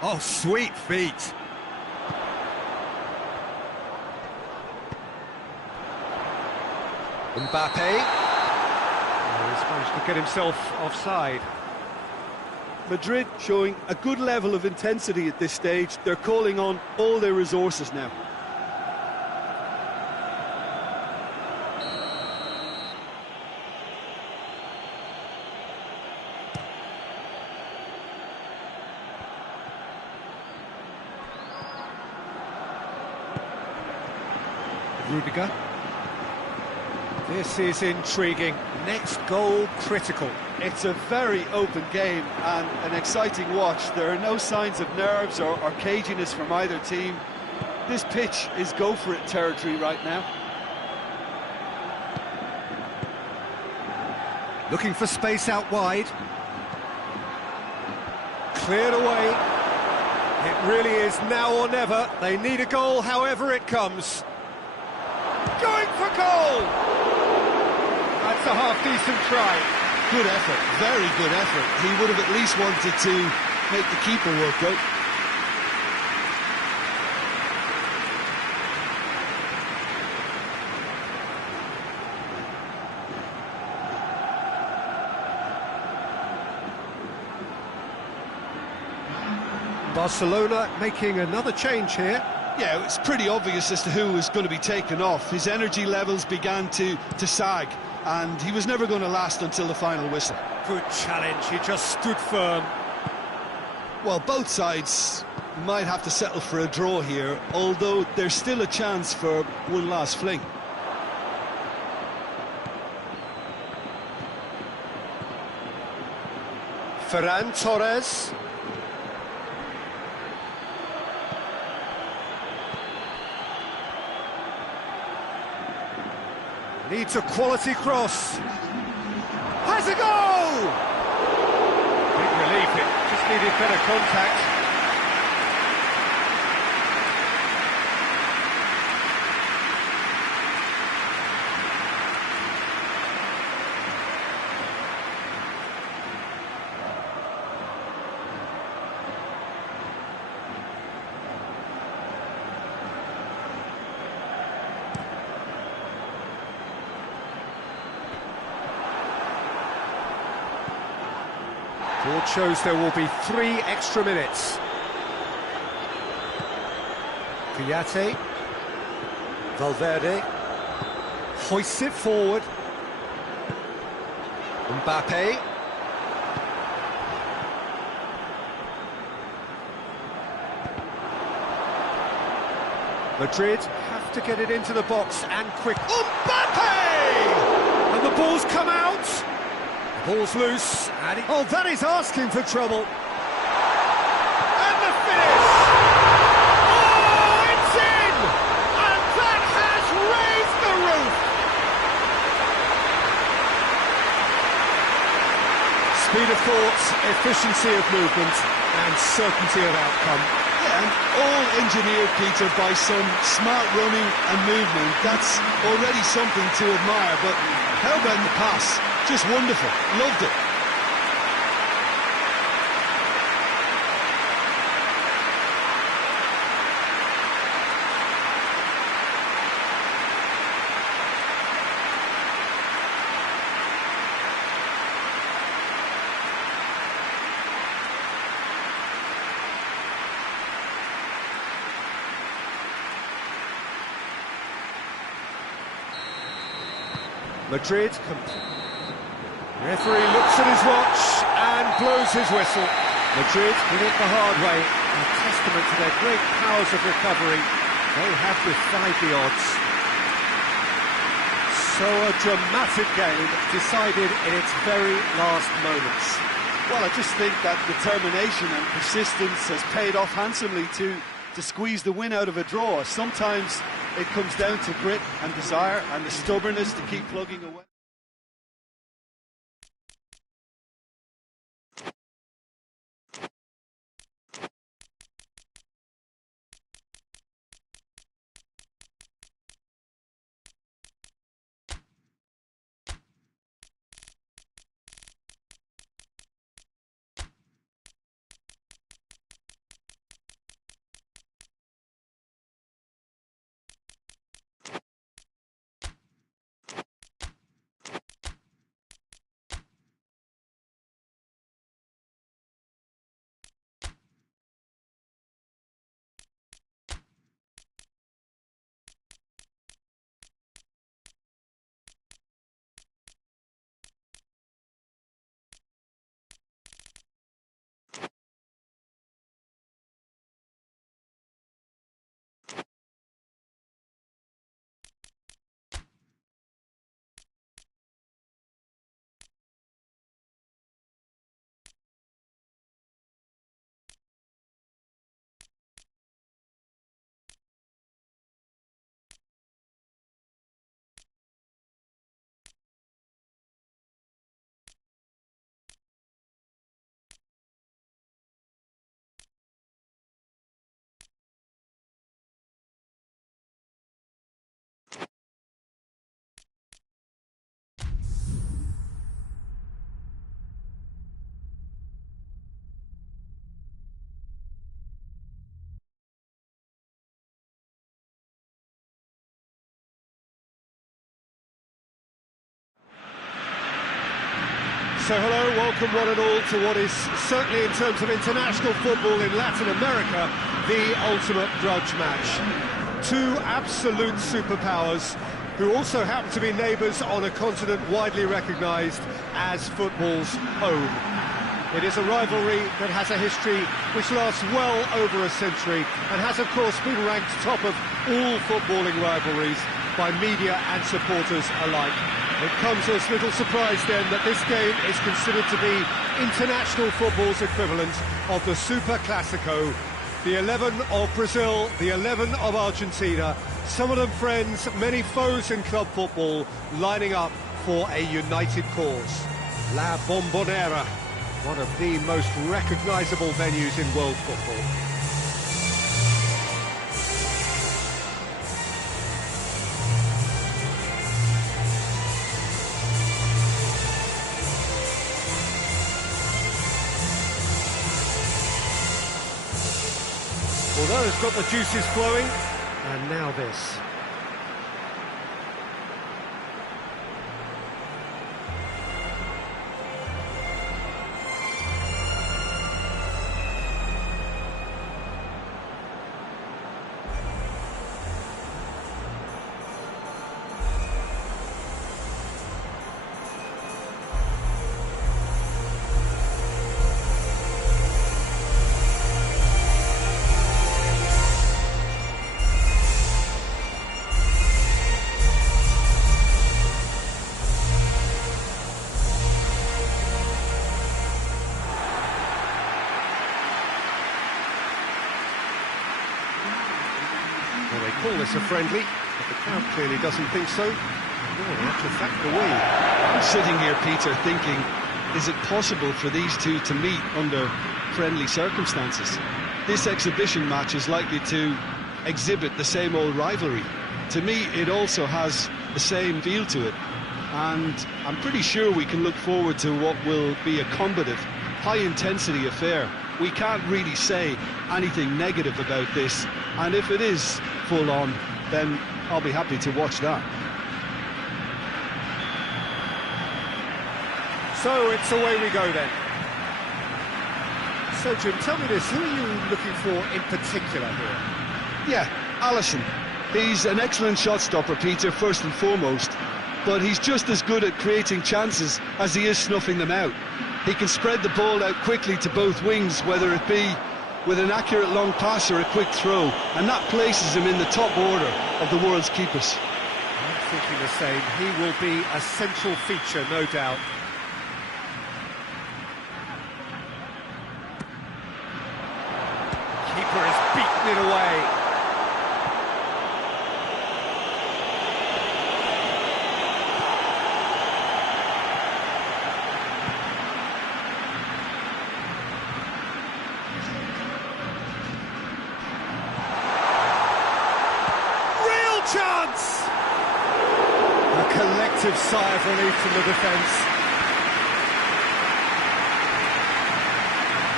Oh, sweet feet. Mbappe. Oh, he's managed to get himself offside. Madrid showing a good level of intensity at this stage. They're calling on all their resources now. Rudiger. This is intriguing. Next goal critical. It's a very open game and an exciting watch. There are no signs of nerves or caginess from either team. This pitch is go-for-it territory right now. Looking for space out wide. Cleared away. It really is now or never. They need a goal, however it comes. Going for goal! That's a half-decent try. Good effort, very good effort. He would have at least wanted to make the keeper work out. Barcelona making another change here. Yeah, it's pretty obvious as to who was going to be taken off. His energy levels began to sag, and he was never going to last until the final whistle. Good challenge, he just stood firm. Well, both sides might have to settle for a draw here, although there's still a chance for one last fling. Ferran Torres. Needs a quality cross. Has a goal! Big relief, it just needed better contact. Board shows there will be 3 extra minutes. Piatti, Valverde, hoists it forward. Mbappe. Madrid have to get it into the box and quick. Mbappe! And the ball's come out. Ball's loose, and oh, that is asking for trouble. And the finish! Oh, it's in! And that has raised the roof! Speed of thought, efficiency of movement, and certainty of outcome. Yeah, and all engineered, Peter, by some smart running and movement. That's already something to admire, but how about the pass? Just wonderful. Loved it. Madrid. Referee looks at his watch and blows his whistle. Madrid did it the hard way, a testament to their great powers of recovery. They have defied the odds. So a dramatic game decided in its very last moments. Well, I just think that determination and persistence has paid off handsomely to squeeze the win out of a draw. Sometimes it comes down to grit and desire and the stubbornness to keep plugging away. So hello, welcome one and all to what is certainly in terms of international football in Latin America, the ultimate grudge match. Two absolute superpowers who also happen to be neighbours on a continent widely recognised as football's home. It is a rivalry that has a history which lasts well over a century and has of course been ranked top of all footballing rivalries by media and supporters alike. It comes as little surprise then that this game is considered to be international football's equivalent of the Super Clasico. The 11 of Brazil, the 11 of Argentina, some of them friends, many foes in club football, lining up for a united cause. La Bombonera, one of the most recognisable venues in world football. Although it's got the juices flowing, and now this. Well, they call this a friendly, but the crowd clearly doesn't think so. No, in actual fact, the way. I'm sitting here, Peter, thinking, is it possible for these two to meet under friendly circumstances? This exhibition match is likely to exhibit the same old rivalry. To me, it also has the same feel to it. And I'm pretty sure we can look forward to what will be a combative, high-intensity affair. We can't really say anything negative about this, and if it is full-on, then I'll be happy to watch that. So it's away we go then. So Jim, tell me this, who are you looking for in particular here? Yeah, Alisson. He's an excellent shot stopper, Peter, first and foremost, but he's just as good at creating chances as he is snuffing them out. He can spread the ball out quickly to both wings, whether it be with an accurate long pass or a quick throw, and that places him in the top order of the world's keepers. I'm thinking the same. He will be a central feature, no doubt. Keeper has beaten it away. Chance! A collective sigh of relief from the defence.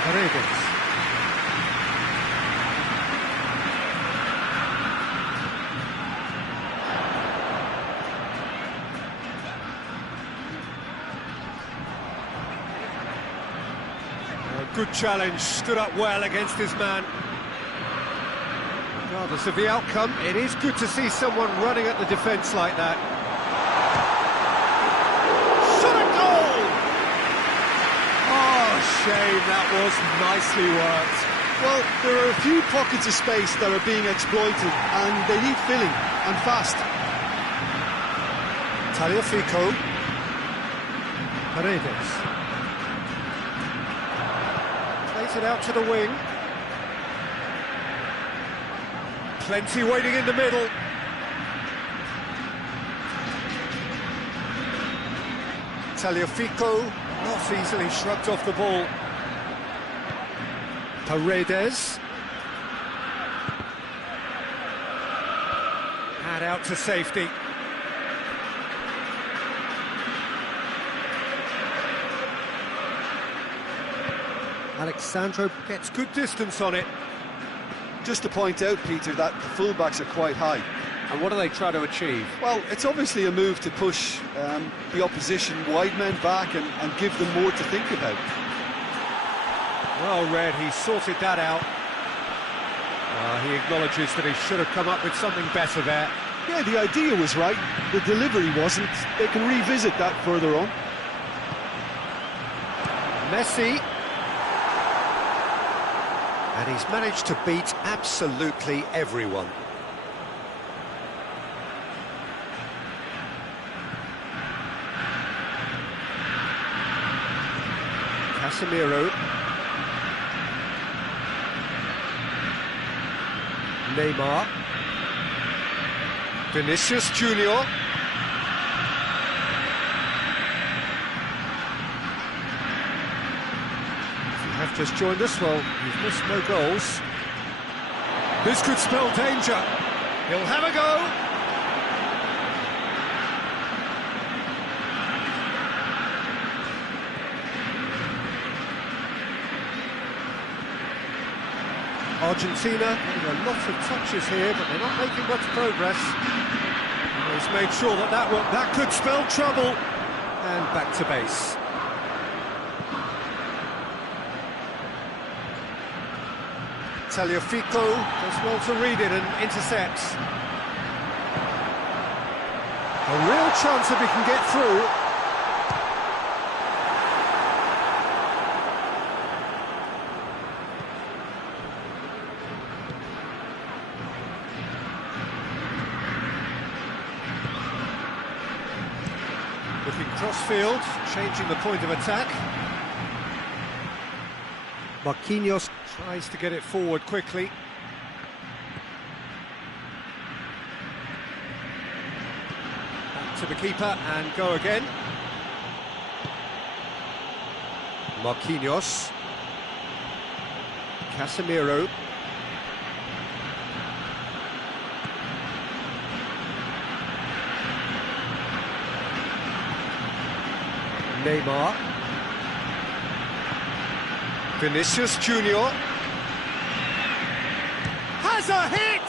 Paredes. A good challenge, stood up well against his man. Regardless of the outcome, it is good to see someone running at the defence like that. Shot a goal! Oh, shame, that was nicely worked. Well, there are a few pockets of space that are being exploited, and they need filling, and fast. Tagliafico. Paredes. Plays it out to the wing. Plenty waiting in the middle. Tagliafico not easily shrugged off the ball. Paredes. And out to safety. Alexandro gets good distance on it. Just to point out, Peter, that the fullbacks are quite high. And what do they try to achieve? Well, it's obviously a move to push the opposition wide men back and give them more to think about. Well read, he sorted that out. He acknowledges that he should have come up with something better there. Yeah, the idea was right, the delivery wasn't. They can revisit that further on. Messi. And he's managed to beat absolutely everyone. Casemiro. Neymar. Vinicius Junior. If you have just joined us, well, you've missed no goals. This could spell danger. He'll have a go. Argentina getting a lot of touches here, but they're not making much progress. And he's made sure that that could spell trouble. And back to base. Tagliafico does well to read it and intercepts. A real chance if he can get through. Looking cross-field, changing the point of attack. Marquinhos tries to get it forward quickly. Back to the keeper and go again. Marquinhos. Casemiro. Neymar. Vinicius Junior. Has a hit!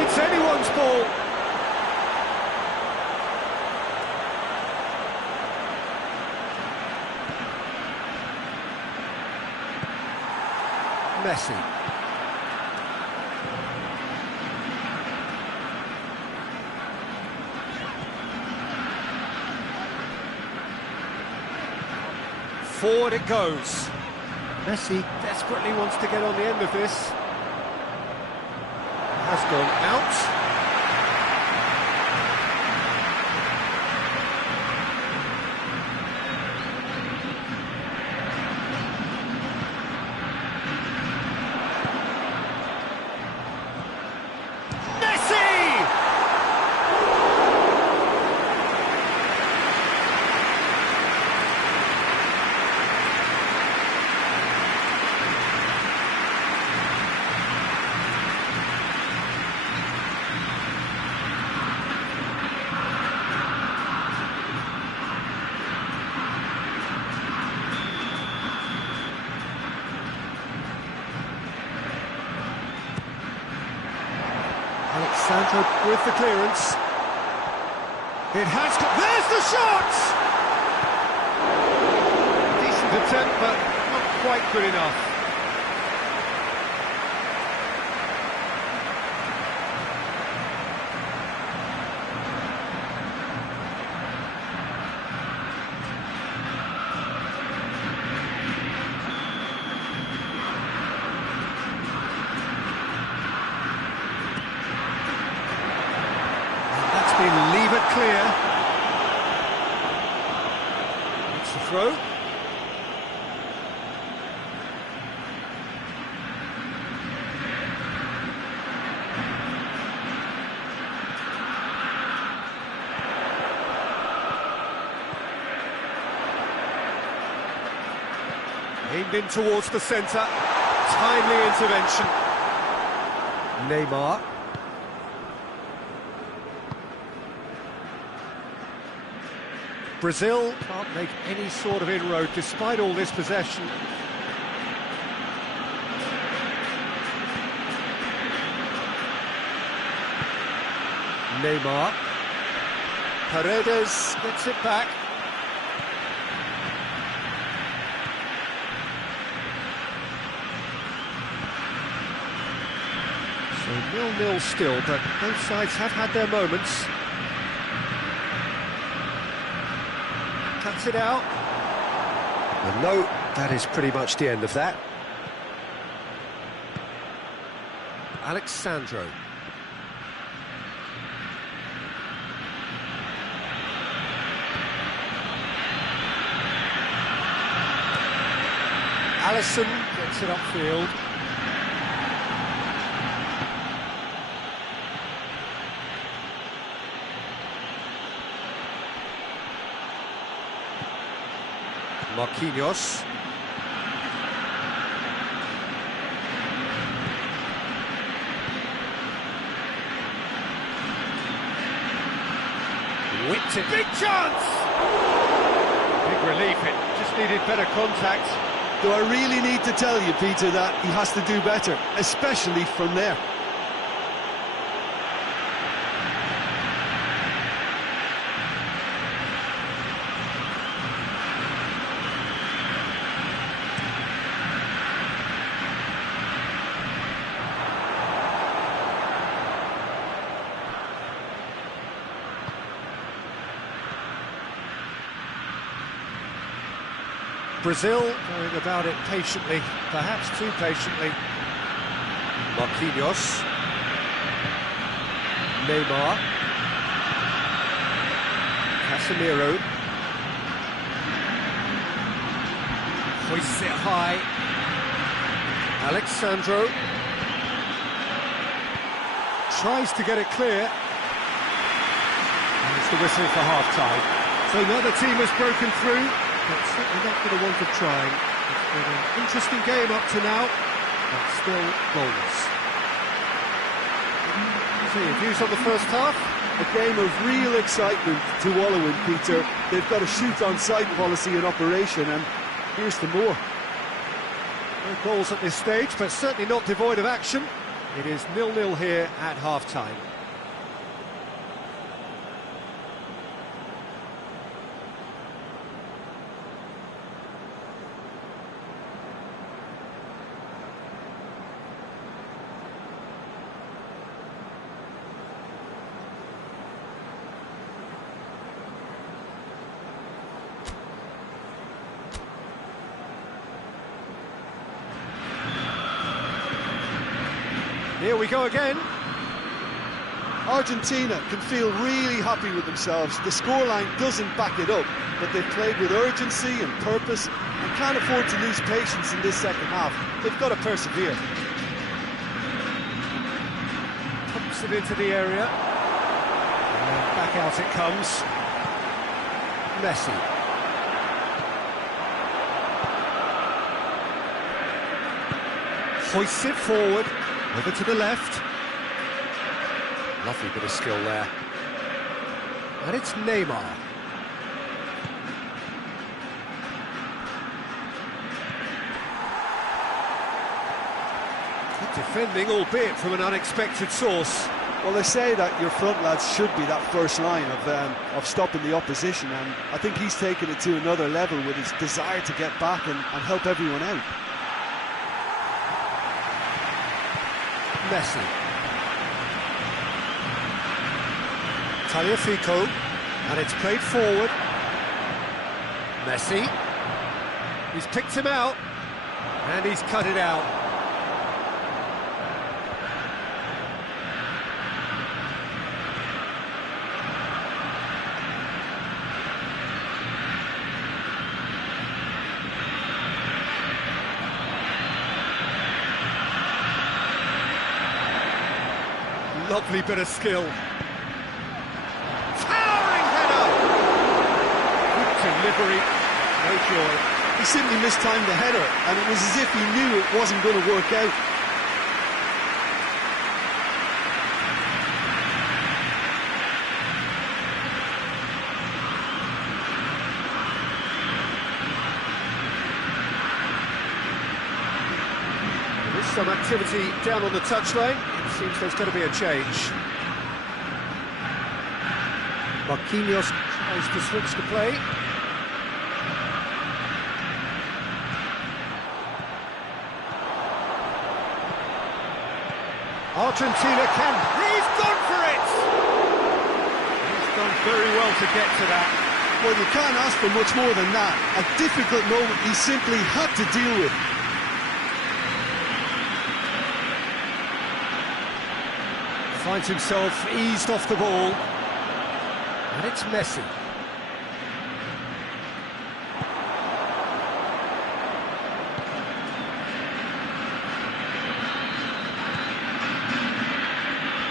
It's anyone's ball. Messi. Forward it goes. Messi desperately wants to get on the end of this. Has gone out. Alexandro with the clearance. It has got... There's the shot! Decent attempt, but not quite good enough. Leave it clear. It's the throw. Aimed in towards the centre. Timely intervention. Neymar. Brazil can't make any sort of inroad despite all this possession. Neymar. Paredes gets it back. So 0-0 still, but both sides have had their moments. Cuts it out. And no, that is pretty much the end of that. Alexandro. Alisson gets it upfield. Marquinhos. Whipped it. Big chance! Big relief, it just needed better contact. Do I really need to tell you, Peter, that he has to do better, especially from there? Brazil going about it patiently, perhaps too patiently. Marquinhos. Neymar. Casemiro. Hoists it high. Alexandro. Tries to get it clear. And it's the whistle for half-time. So neither team has broken through. But certainly not for the want of trying. It's been an interesting game up to now, but still goalless. So your views on the first half? A game of real excitement to wallow in, Peter. They've got a shoot-on-sight policy in operation, and here's the more. No goals at this stage, but certainly not devoid of action. It is 0-0 here at half-time. Here we go again. Argentina can feel really happy with themselves. The scoreline doesn't back it up, but they've played with urgency and purpose and can't afford to lose patience in this second half. They've got to persevere. Pumps it into the area. And back out it comes. Messi. Hoists it forward. Over to the left. Lovely bit of skill there. And it's Neymar. Good defending, albeit from an unexpected source. Well, they say that your front lads should be that first line of stopping the opposition, and I think he's taken it to another level with his desire to get back and help everyone out. Messi. Tagliafico, and it's played forward. Messi. He's picked him out, and he's cut it out. Lovely bit of skill. Towering header! Good delivery, no joy. He simply mistimed the header, and it was as if he knew it wasn't going to work out. There is some activity down on the touchline. Seems there's going to be a change. Marquinhos tries to switch the play. Argentina can... He's gone for it! He's done very well to get to that. Well, you can't ask for much more than that. A difficult moment he simply had to deal with. Finds himself eased off the ball. And it's Messi.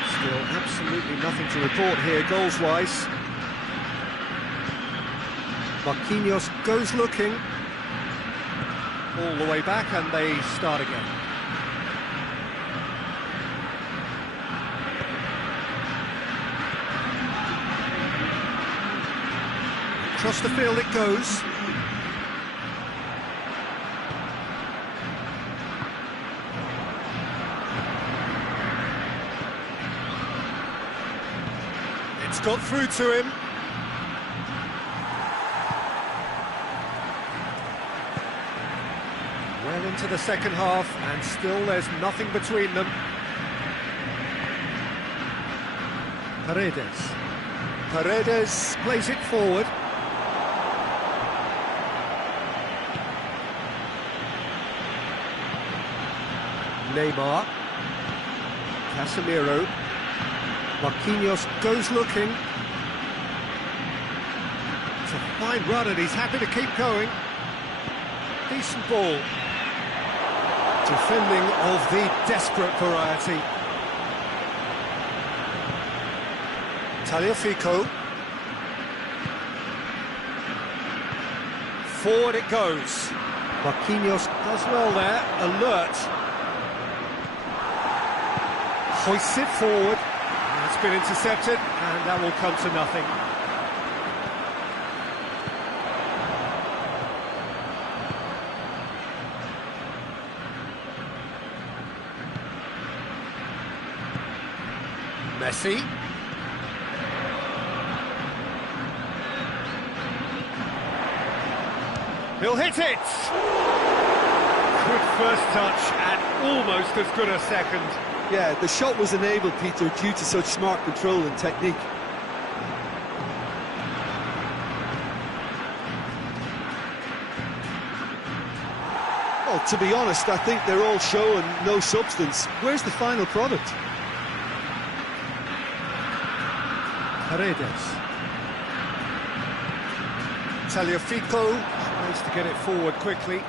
Still absolutely nothing to report here goals-wise. Marquinhos goes looking. All the way back and they start again. Across the field it goes. It's got through to him. Well into the second half, and still there's nothing between them. Paredes plays it forward. Neymar. Casemiro. Marquinhos goes looking. It's a fine run and he's happy to keep going. Decent ball. Defending of the desperate variety. Tagliafico. Forward it goes. Marquinhos does well there, alert. Hoists it forward. It's been intercepted, and that will come to nothing. Messi. He'll hit it! Good first touch and almost as good a second. Yeah, the shot was enabled, Peter, due to such smart control and technique. Well, to be honest, I think they're all show and no substance. Where's the final product? Paredes. Tagliafico tries to get it forward quickly.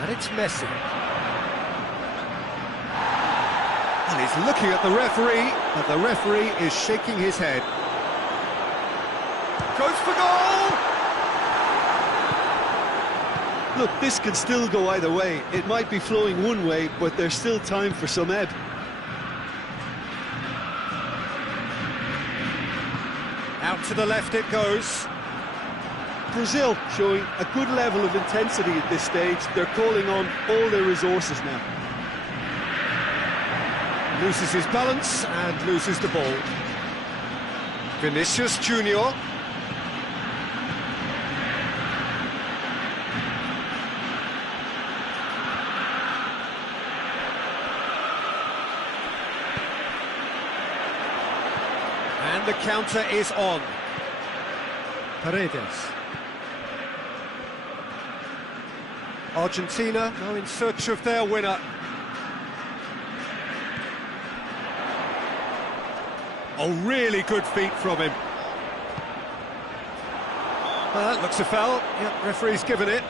And it's Messi. And he's looking at the referee, but the referee is shaking his head. Goes for goal! Look, this can still go either way. It might be flowing one way, but there's still time for some ebb. Out to the left it goes. Brazil showing a good level of intensity at this stage. They're calling on all their resources now. Loses his balance and loses the ball. Vinicius Junior. And the counter is on. Paredes. Argentina now in search of their winner. Oh, really good feet from him. Well, that looks a foul. Yep, referee's given it.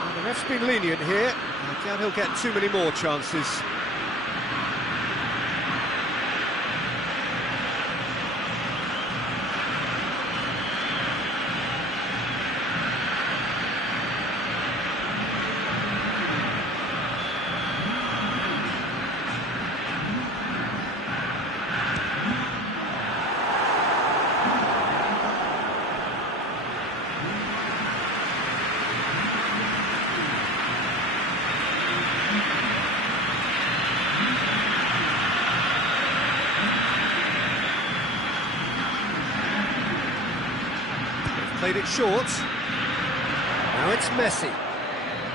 Well, the ref's been lenient here. I doubt he'll get too many more chances. played it short. Now it's Messi.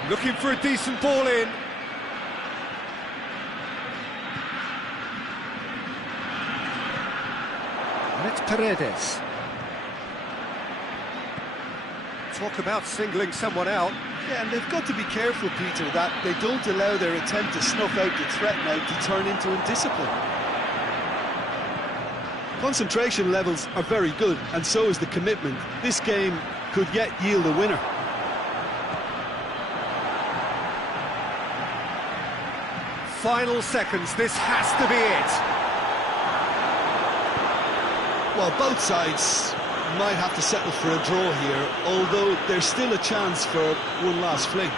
Looking for a decent ball in. And it's Paredes. Talk about singling someone out. Yeah, and they've got to be careful, Peter, that they don't allow their attempt to snuff out the threat now to turn into indiscipline. Concentration levels are very good, and so is the commitment. This game could yet yield a winner. Final seconds, this has to be it. Well, both sides might have to settle for a draw here, although there's still a chance for one last fling.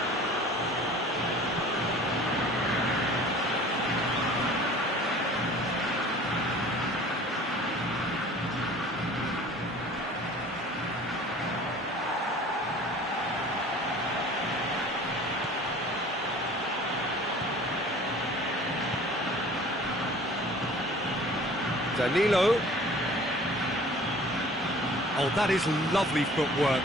Danilo. Oh, that is lovely footwork.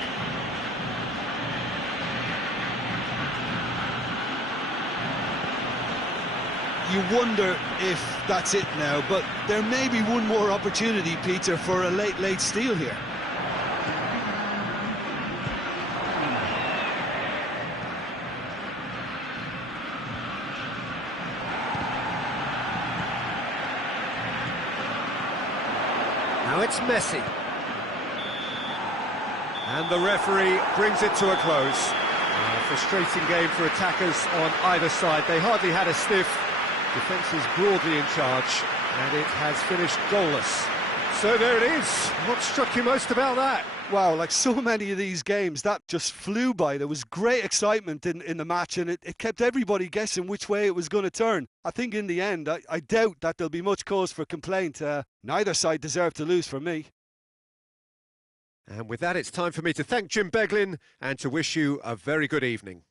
You wonder if that's it now, but there may be one more opportunity, Peter, for a late steal here. Now it's Messi. And the referee brings it to a close. A frustrating game for attackers on either side. They hardly had a sniff. Defence is broadly in charge, and it has finished goalless. So there it is. What struck you most about that? Wow, like so many of these games, that just flew by. There was great excitement in the match, and it kept everybody guessing which way it was going to turn. I think in the end, I doubt that there'll be much cause for complaint. Neither side deserved to lose for me. And with that, it's time for me to thank Jim Beglin and to wish you a very good evening.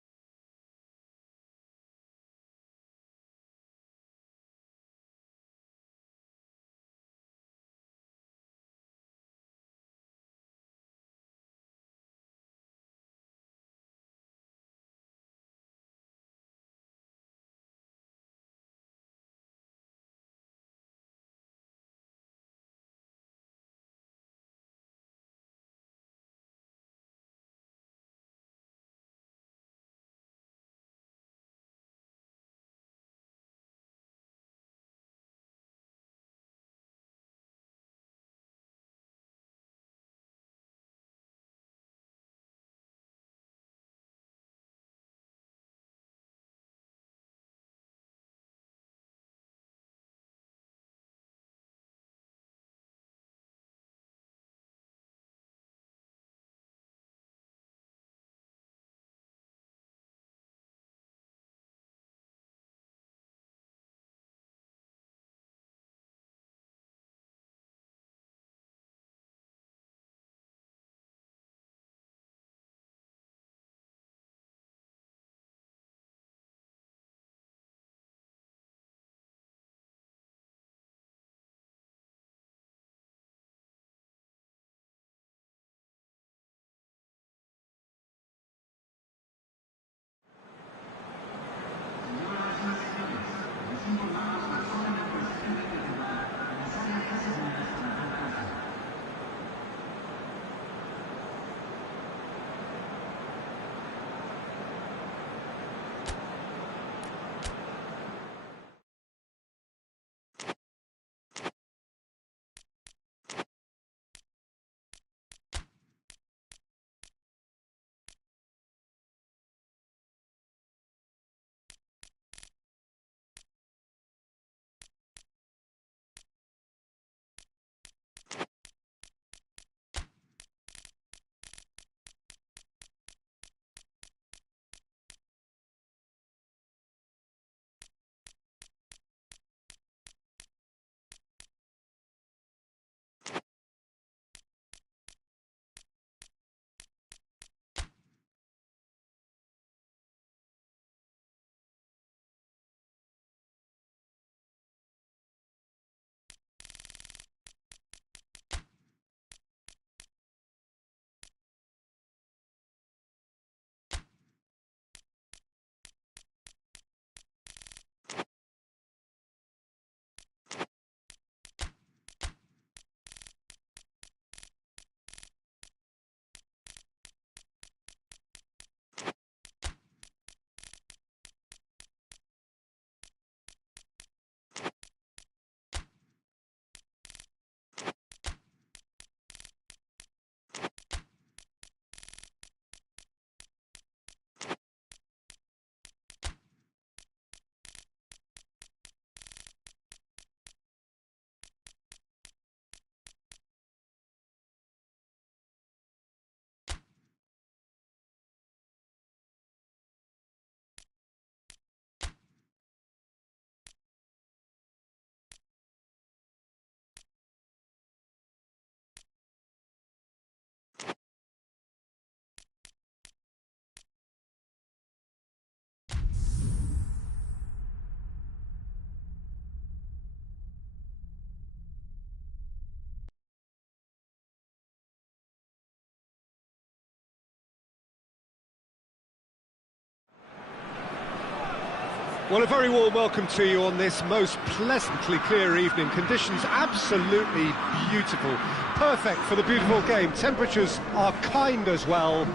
Well, a very warm welcome to you on this most pleasantly clear evening. Conditions absolutely beautiful. Perfect for the beautiful game. Temperatures are kind as well.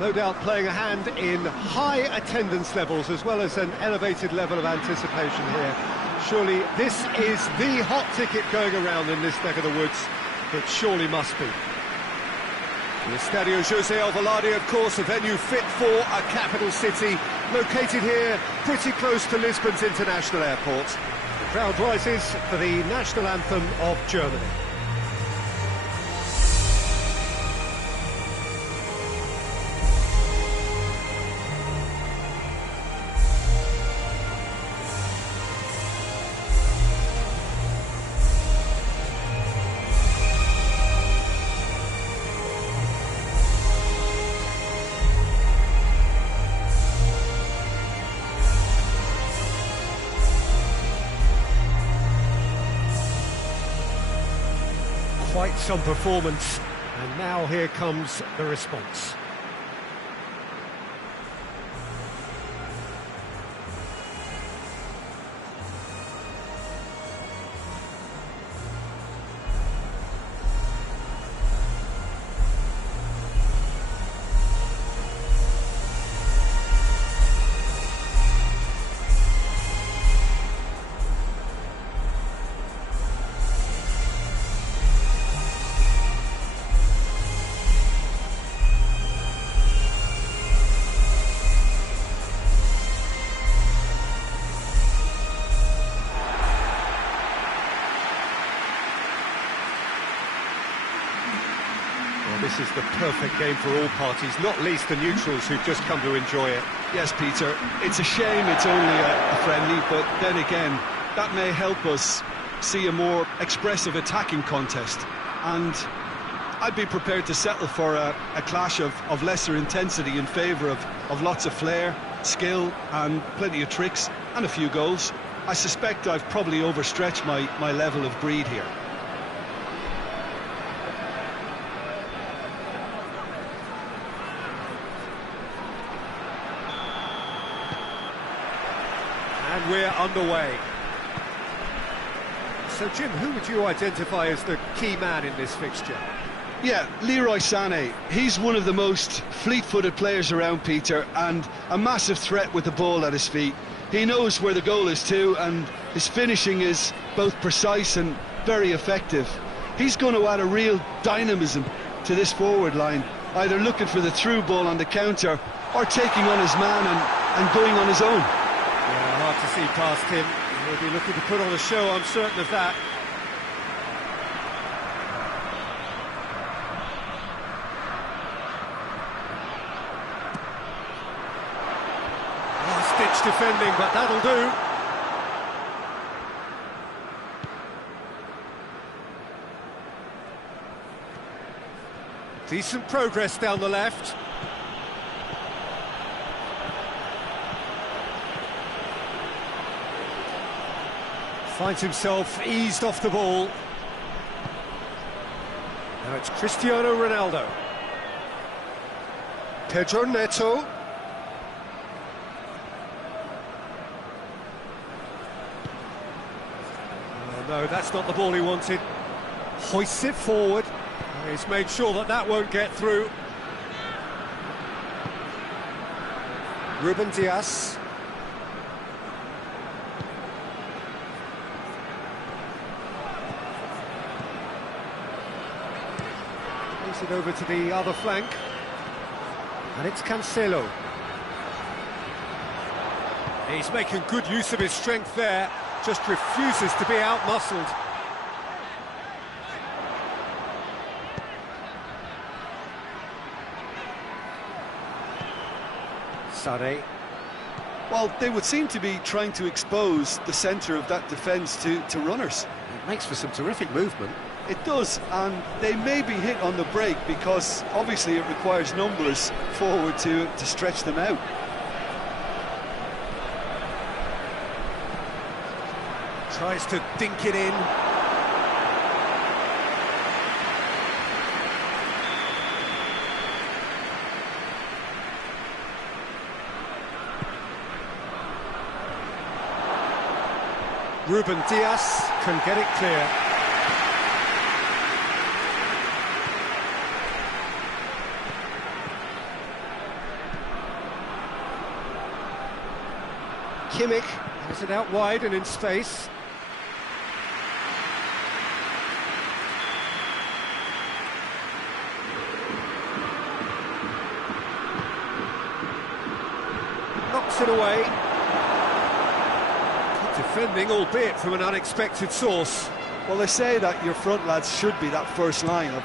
No doubt playing a hand in high attendance levels as well as an elevated level of anticipation here. Surely this is the hot ticket going around in this neck of the woods. It surely must be. The Estadio José Alvalade, of course, a venue fit for a capital city, located here pretty close to Lisbon's international airport. The crowd rises for the national anthem of Germany. Quite some performance, and now here comes the response. This is the perfect game for all parties, not least the neutrals who've just come to enjoy it. Yes, Peter, it's a shame it's only a friendly, but then again, that may help us see a more expressive attacking contest. And I'd be prepared to settle for a clash of lesser intensity in favour of lots of flair, skill and plenty of tricks and a few goals. I suspect I've probably overstretched my level of greed here. And we're underway. So, Jim, who would you identify as the key man in this fixture? Yeah, Leroy Sané. He's one of the most fleet-footed players around, Peter, and a massive threat with the ball at his feet. He knows where the goal is too, and his finishing is both precise and very effective. He's going to add a real dynamism to this forward line, either looking for the through ball on the counter or taking on his man and going on his own. Yeah, hard to see past him. He'll be looking to put on a show, I'm certain of that. Last-ditch defending, but that'll do. Decent progress down the left. Finds himself eased off the ball. Now it's Cristiano Ronaldo. Pedro Neto. Oh, no, that's not the ball he wanted. Hoists it forward. He's made sure that that won't get through. Ruben Dias. It over to the other flank, and it's Cancelo. He's making good use of his strength there, just refuses to be out-muscled. Sané. Well, they would seem to be trying to expose the centre of that defence to runners. It makes for some terrific movement. It does, and they may be hit on the break because obviously it requires numbers forward to stretch them out. Tries to dink it in. Ruben Dias can get it clear. Kimmich has it out wide and in space. Knocks it away. Good defending, albeit from an unexpected source. Well, they say that your front lads should be that first line of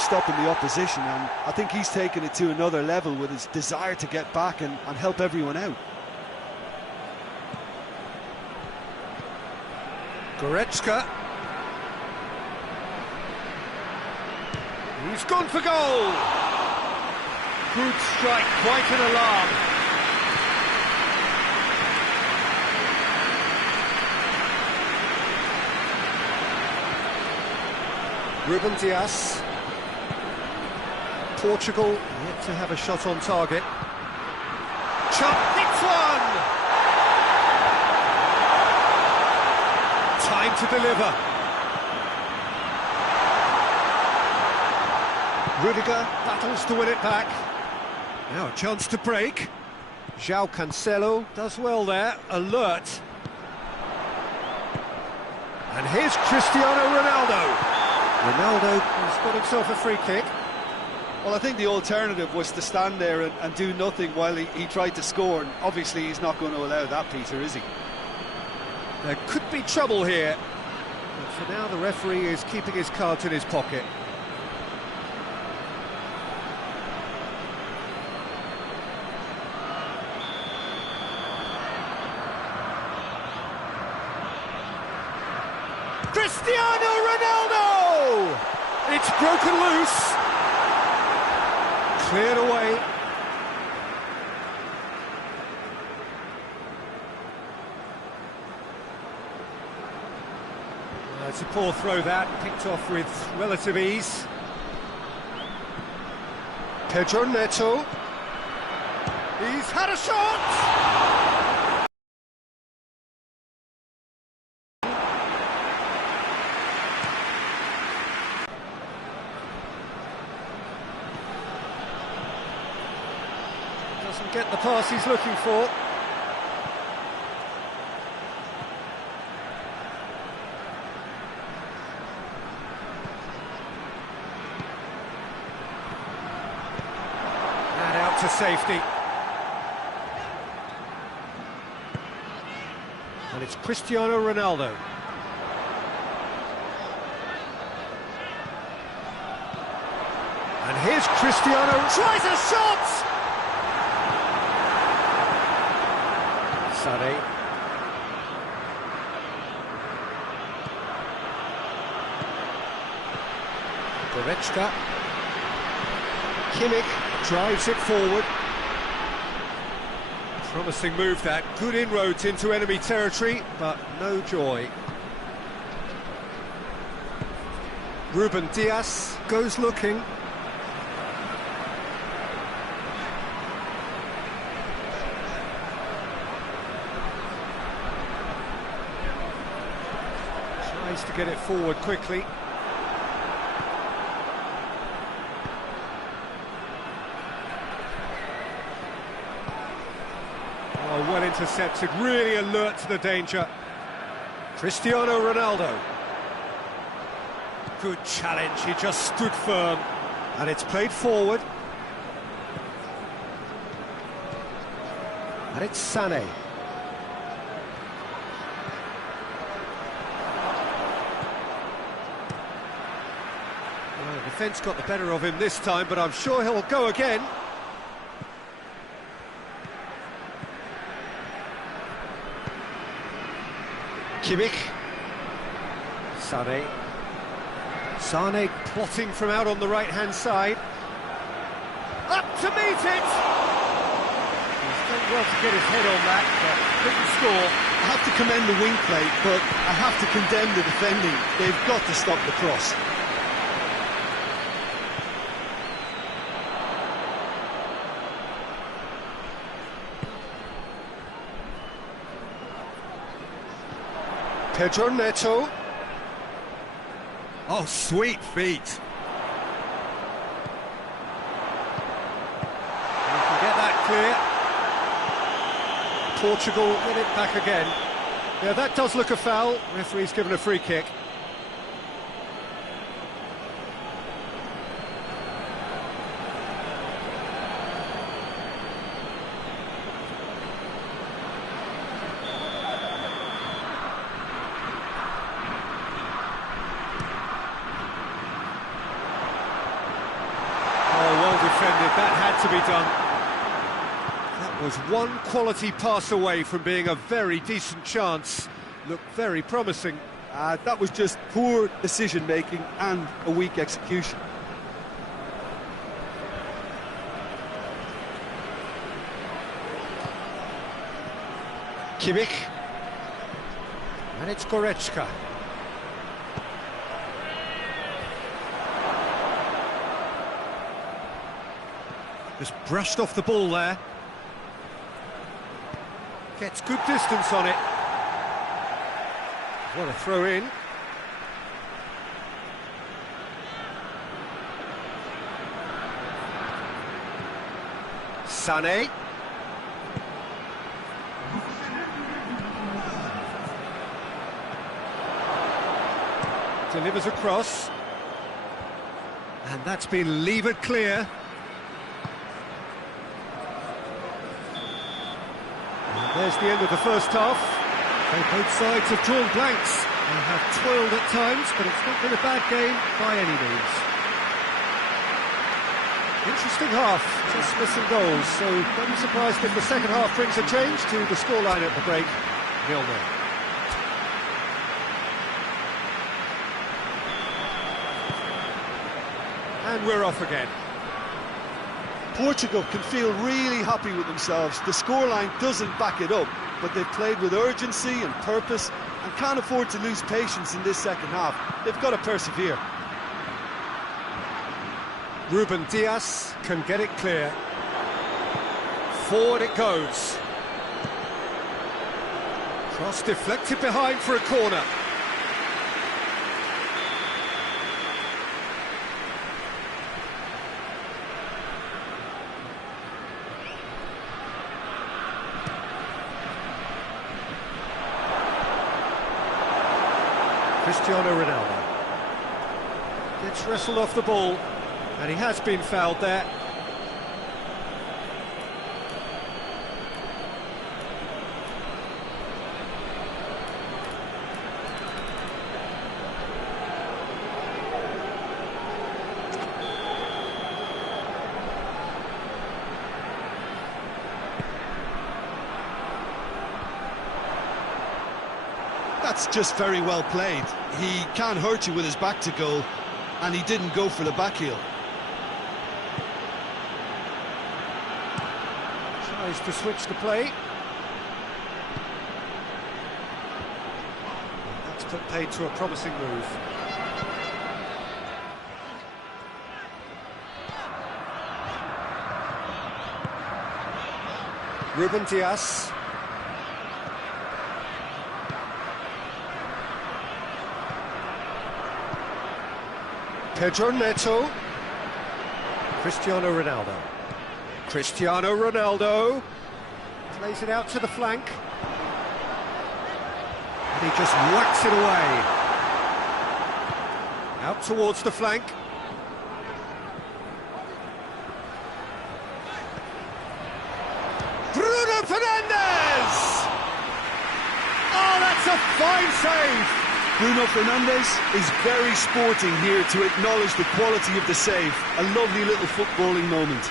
stopping the opposition, and I think he's taken it to another level with his desire to get back and help everyone out. Goretzka. He's gone for goal. Good strike, quite an alarm. Ruben Dias. Portugal yet to have a shot on target. Chop hits one! Time to deliver. Rudiger battles to win it back. Now a chance to break. João Cancelo does well there, alert. And here's Cristiano Ronaldo. Ronaldo has got himself a free kick. Well, I think the alternative was to stand there and do nothing while he tried to score, and obviously he's not going to allow that, Peter, is he? There could be trouble here, but for now the referee is keeping his cards in his pocket. Cristiano Ronaldo! It's broken loose. Cleared away. It's a poor throw that, picked off with relative ease. Pedro Neto. He's had a shot! Doesn't get the pass he's looking for. To safety. And it's Cristiano Ronaldo. And here's Cristiano, tries a shot! Sané. Goretzka. Kimmich drives it forward. Promising move that, good inroads into enemy territory, but no joy. Ruben Dias goes looking. Tries to get it forward quickly. Well intercepted, really alert to the danger. Cristiano Ronaldo. Good challenge, he just stood firm. And it's played forward. And it's Sané. Well, the defence got the better of him this time, but I'm sure he'll go again. Kimmich. Sané. Sané plotting from out on the right-hand side. Up to meet it! He's done well to get his head on that, but couldn't score. I have to commend the wing play, but I have to condemn the defending. They've got to stop the cross. Pedro Neto. Oh, sweet feet. You can get that clear. Portugal get it back again. Yeah, that does look a foul. Referee's given a free kick. Defended, that had to be done. That was one quality pass away from being a very decent chance. Looked very promising. That was just poor decision-making and a weak execution. Kimmich. And it's Goretzka. Just brushed off the ball there. Gets good distance on it. What a throw in. Sané. Delivers across. And that's been levered clear. There's the end of the first half. Both sides have drawn blanks. They have toiled at times, but it's not been a bad game by any means. Interesting half, just missing goals, so don't be surprised if the second half brings a change to the scoreline at the break. 0-0. And we're off again. Portugal can feel really happy with themselves. The scoreline doesn't back it up, but they've played with urgency and purpose and can't afford to lose patience in this second half. They've got to persevere. Ruben Dias can get it clear. Forward it goes. Cross deflected behind for a corner. Cristiano Ronaldo gets wrestled off the ball, and he has been fouled there. That's just very well played. He can't hurt you with his back to goal, and he didn't go for the back heel. Tries to switch the play. That's put paid to a promising move. Ruben Dias. Pedro Neto. Cristiano Ronaldo. Cristiano Ronaldo plays it out to the flank. And he just whacks it away. Out towards the flank. Bruno Fernandes! Oh, that's a fine save! Bruno Fernandes is very sporting here to acknowledge the quality of the save. A lovely little footballing moment.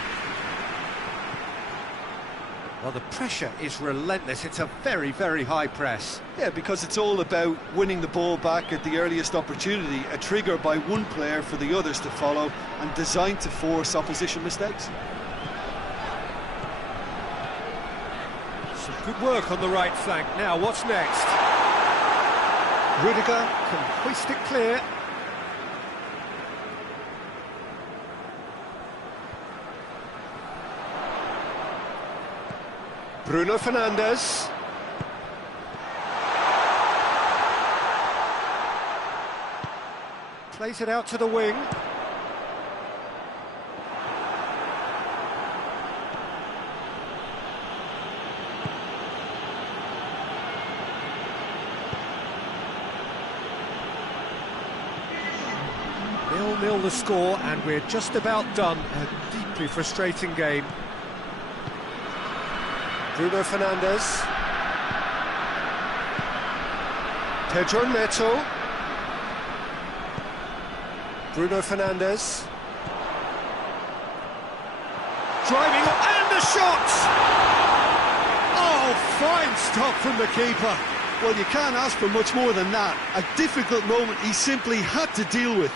Well, the pressure is relentless. It's a very, very high press. Yeah, because it's all about winning the ball back at the earliest opportunity, a trigger by one player for the others to follow, and designed to force opposition mistakes. Some good work on the right flank. Now, what's next? Rudiger can hoist it clear. Bruno Fernandes. Plays it out to the wing. Nil-nil the score, and we're just about done. A deeply frustrating game. Bruno Fernandes. Pedro Neto. Bruno Fernandes. Driving up, and the shot! Oh, fine stop from the keeper. Well, you can't ask for much more than that. A difficult moment he simply had to deal with.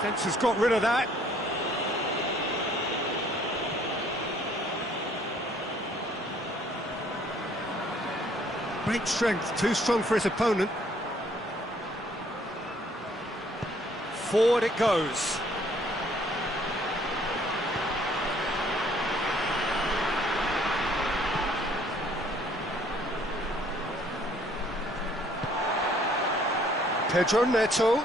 Defence has got rid of that. Great strength, too strong for his opponent. Forward it goes. Pedro Neto.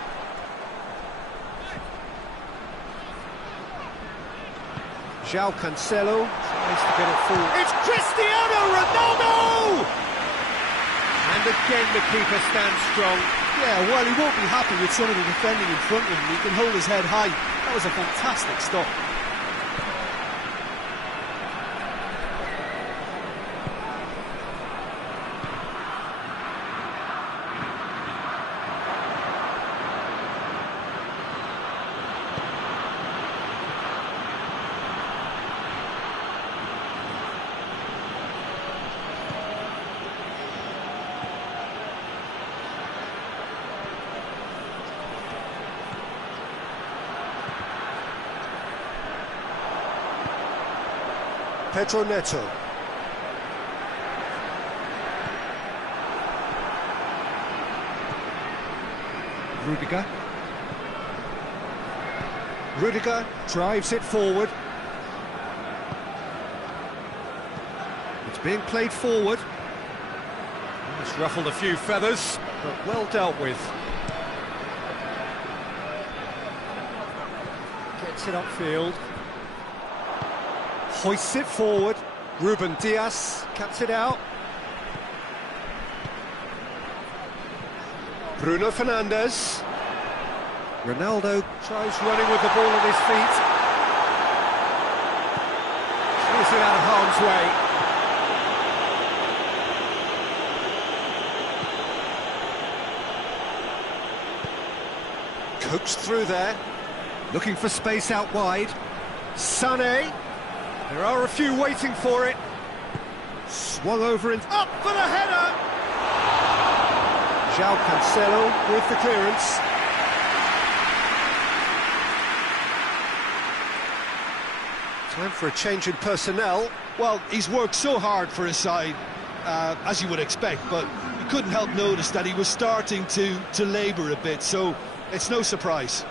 João Cancelo tries to get it forward. It's Cristiano Ronaldo! And again the keeper stands strong. Yeah, well, he won't be happy with some of the defending in front of him. He can hold his head high. That was a fantastic stop. Pedro Neto. Rudiger drives it forward. It's being played forward. It's ruffled a few feathers, but well dealt with. Gets it upfield. Hoists it forward. Ruben Dias cuts it out. Bruno Fernandes. Ronaldo tries running with the ball at his feet. Clears it out of harm's way. Coaxed through there. Looking for space out wide. Sané. There are a few waiting for it. Swung over and up for the header! João Cancelo with the clearance. Time for a change in personnel. Well, he's worked so hard for his side, as you would expect, but you couldn't help notice that he was starting to labour a bit, so it's no surprise.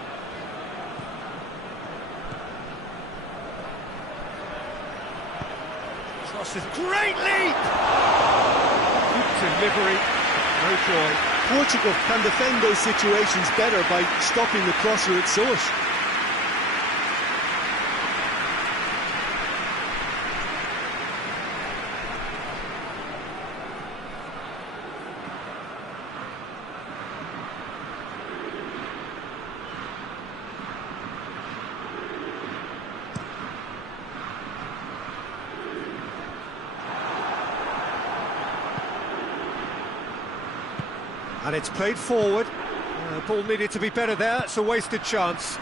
Great leap! Good delivery, no joy. Portugal can defend those situations better by stopping the crosser at source. And it's played forward. Ball needed to be better there. It's a wasted chance.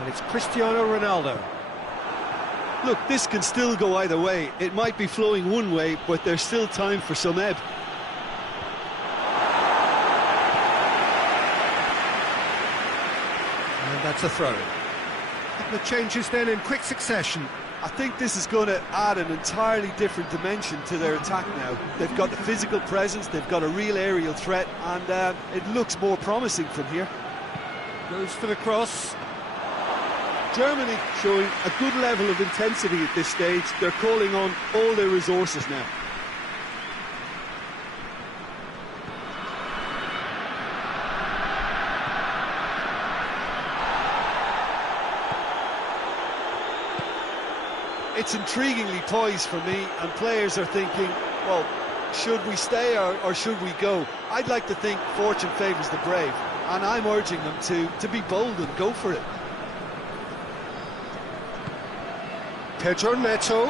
And it's Cristiano Ronaldo. Look, this can still go either way. It might be flowing one way, but there's still time for some ebb. And that's a throw-in. couple of changes then in quick succession. I think this is going to add an entirely different dimension to their attack now. They've got the physical presence, they've got a real aerial threat, and it looks more promising from here. Goes for the cross. Germany showing a good level of intensity at this stage. They're calling on all their resources now. It's intriguingly poised for me, and players are thinking, well, should we stay or should we go? I'd like to think fortune favours the brave, and I'm urging them to be bold and go for it. Pedro Neto.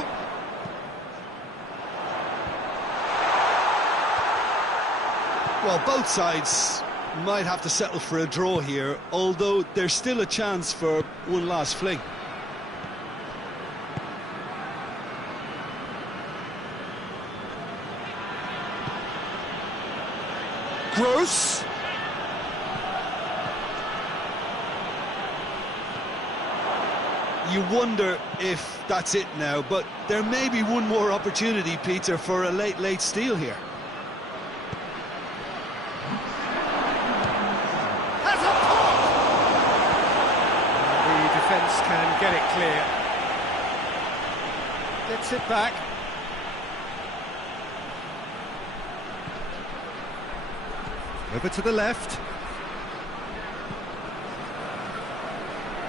Well, both sides might have to settle for a draw here, although there's still a chance for one last fling. Gross. You wonder if that's it now, but there may be one more opportunity, Peter, for a late steal here. Has a pop! The defence can get it clear. Gets it back. Over to the left.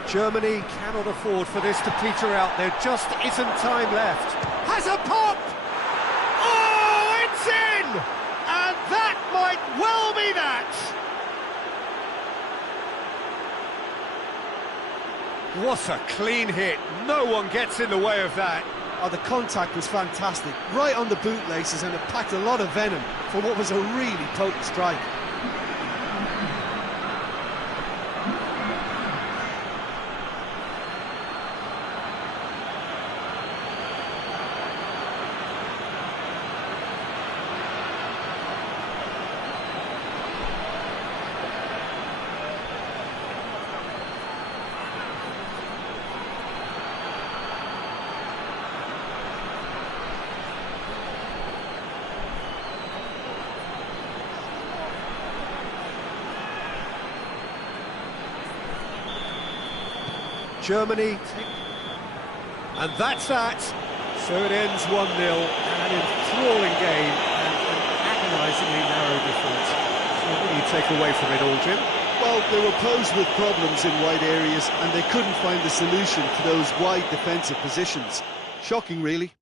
Germany cannot afford for this to peter out. There just isn't time left. Has a pop! Oh, it's in! And that might well be that! What a clean hit. No one gets in the way of that. Oh, the contact was fantastic, right on the bootlaces, and it packed a lot of venom for what was a really potent strike. Germany, and that's that. So it ends 1-0, an enthralling game and an agonisingly narrow defeat. So what do you take away from it all, Jim? Well, they were posed with problems in wide areas and they couldn't find the solution to those wide defensive positions. Shocking, really.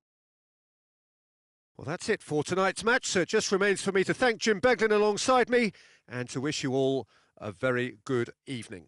Well, that's it for tonight's match, so it just remains for me to thank Jim Beglin alongside me and to wish you all a very good evening.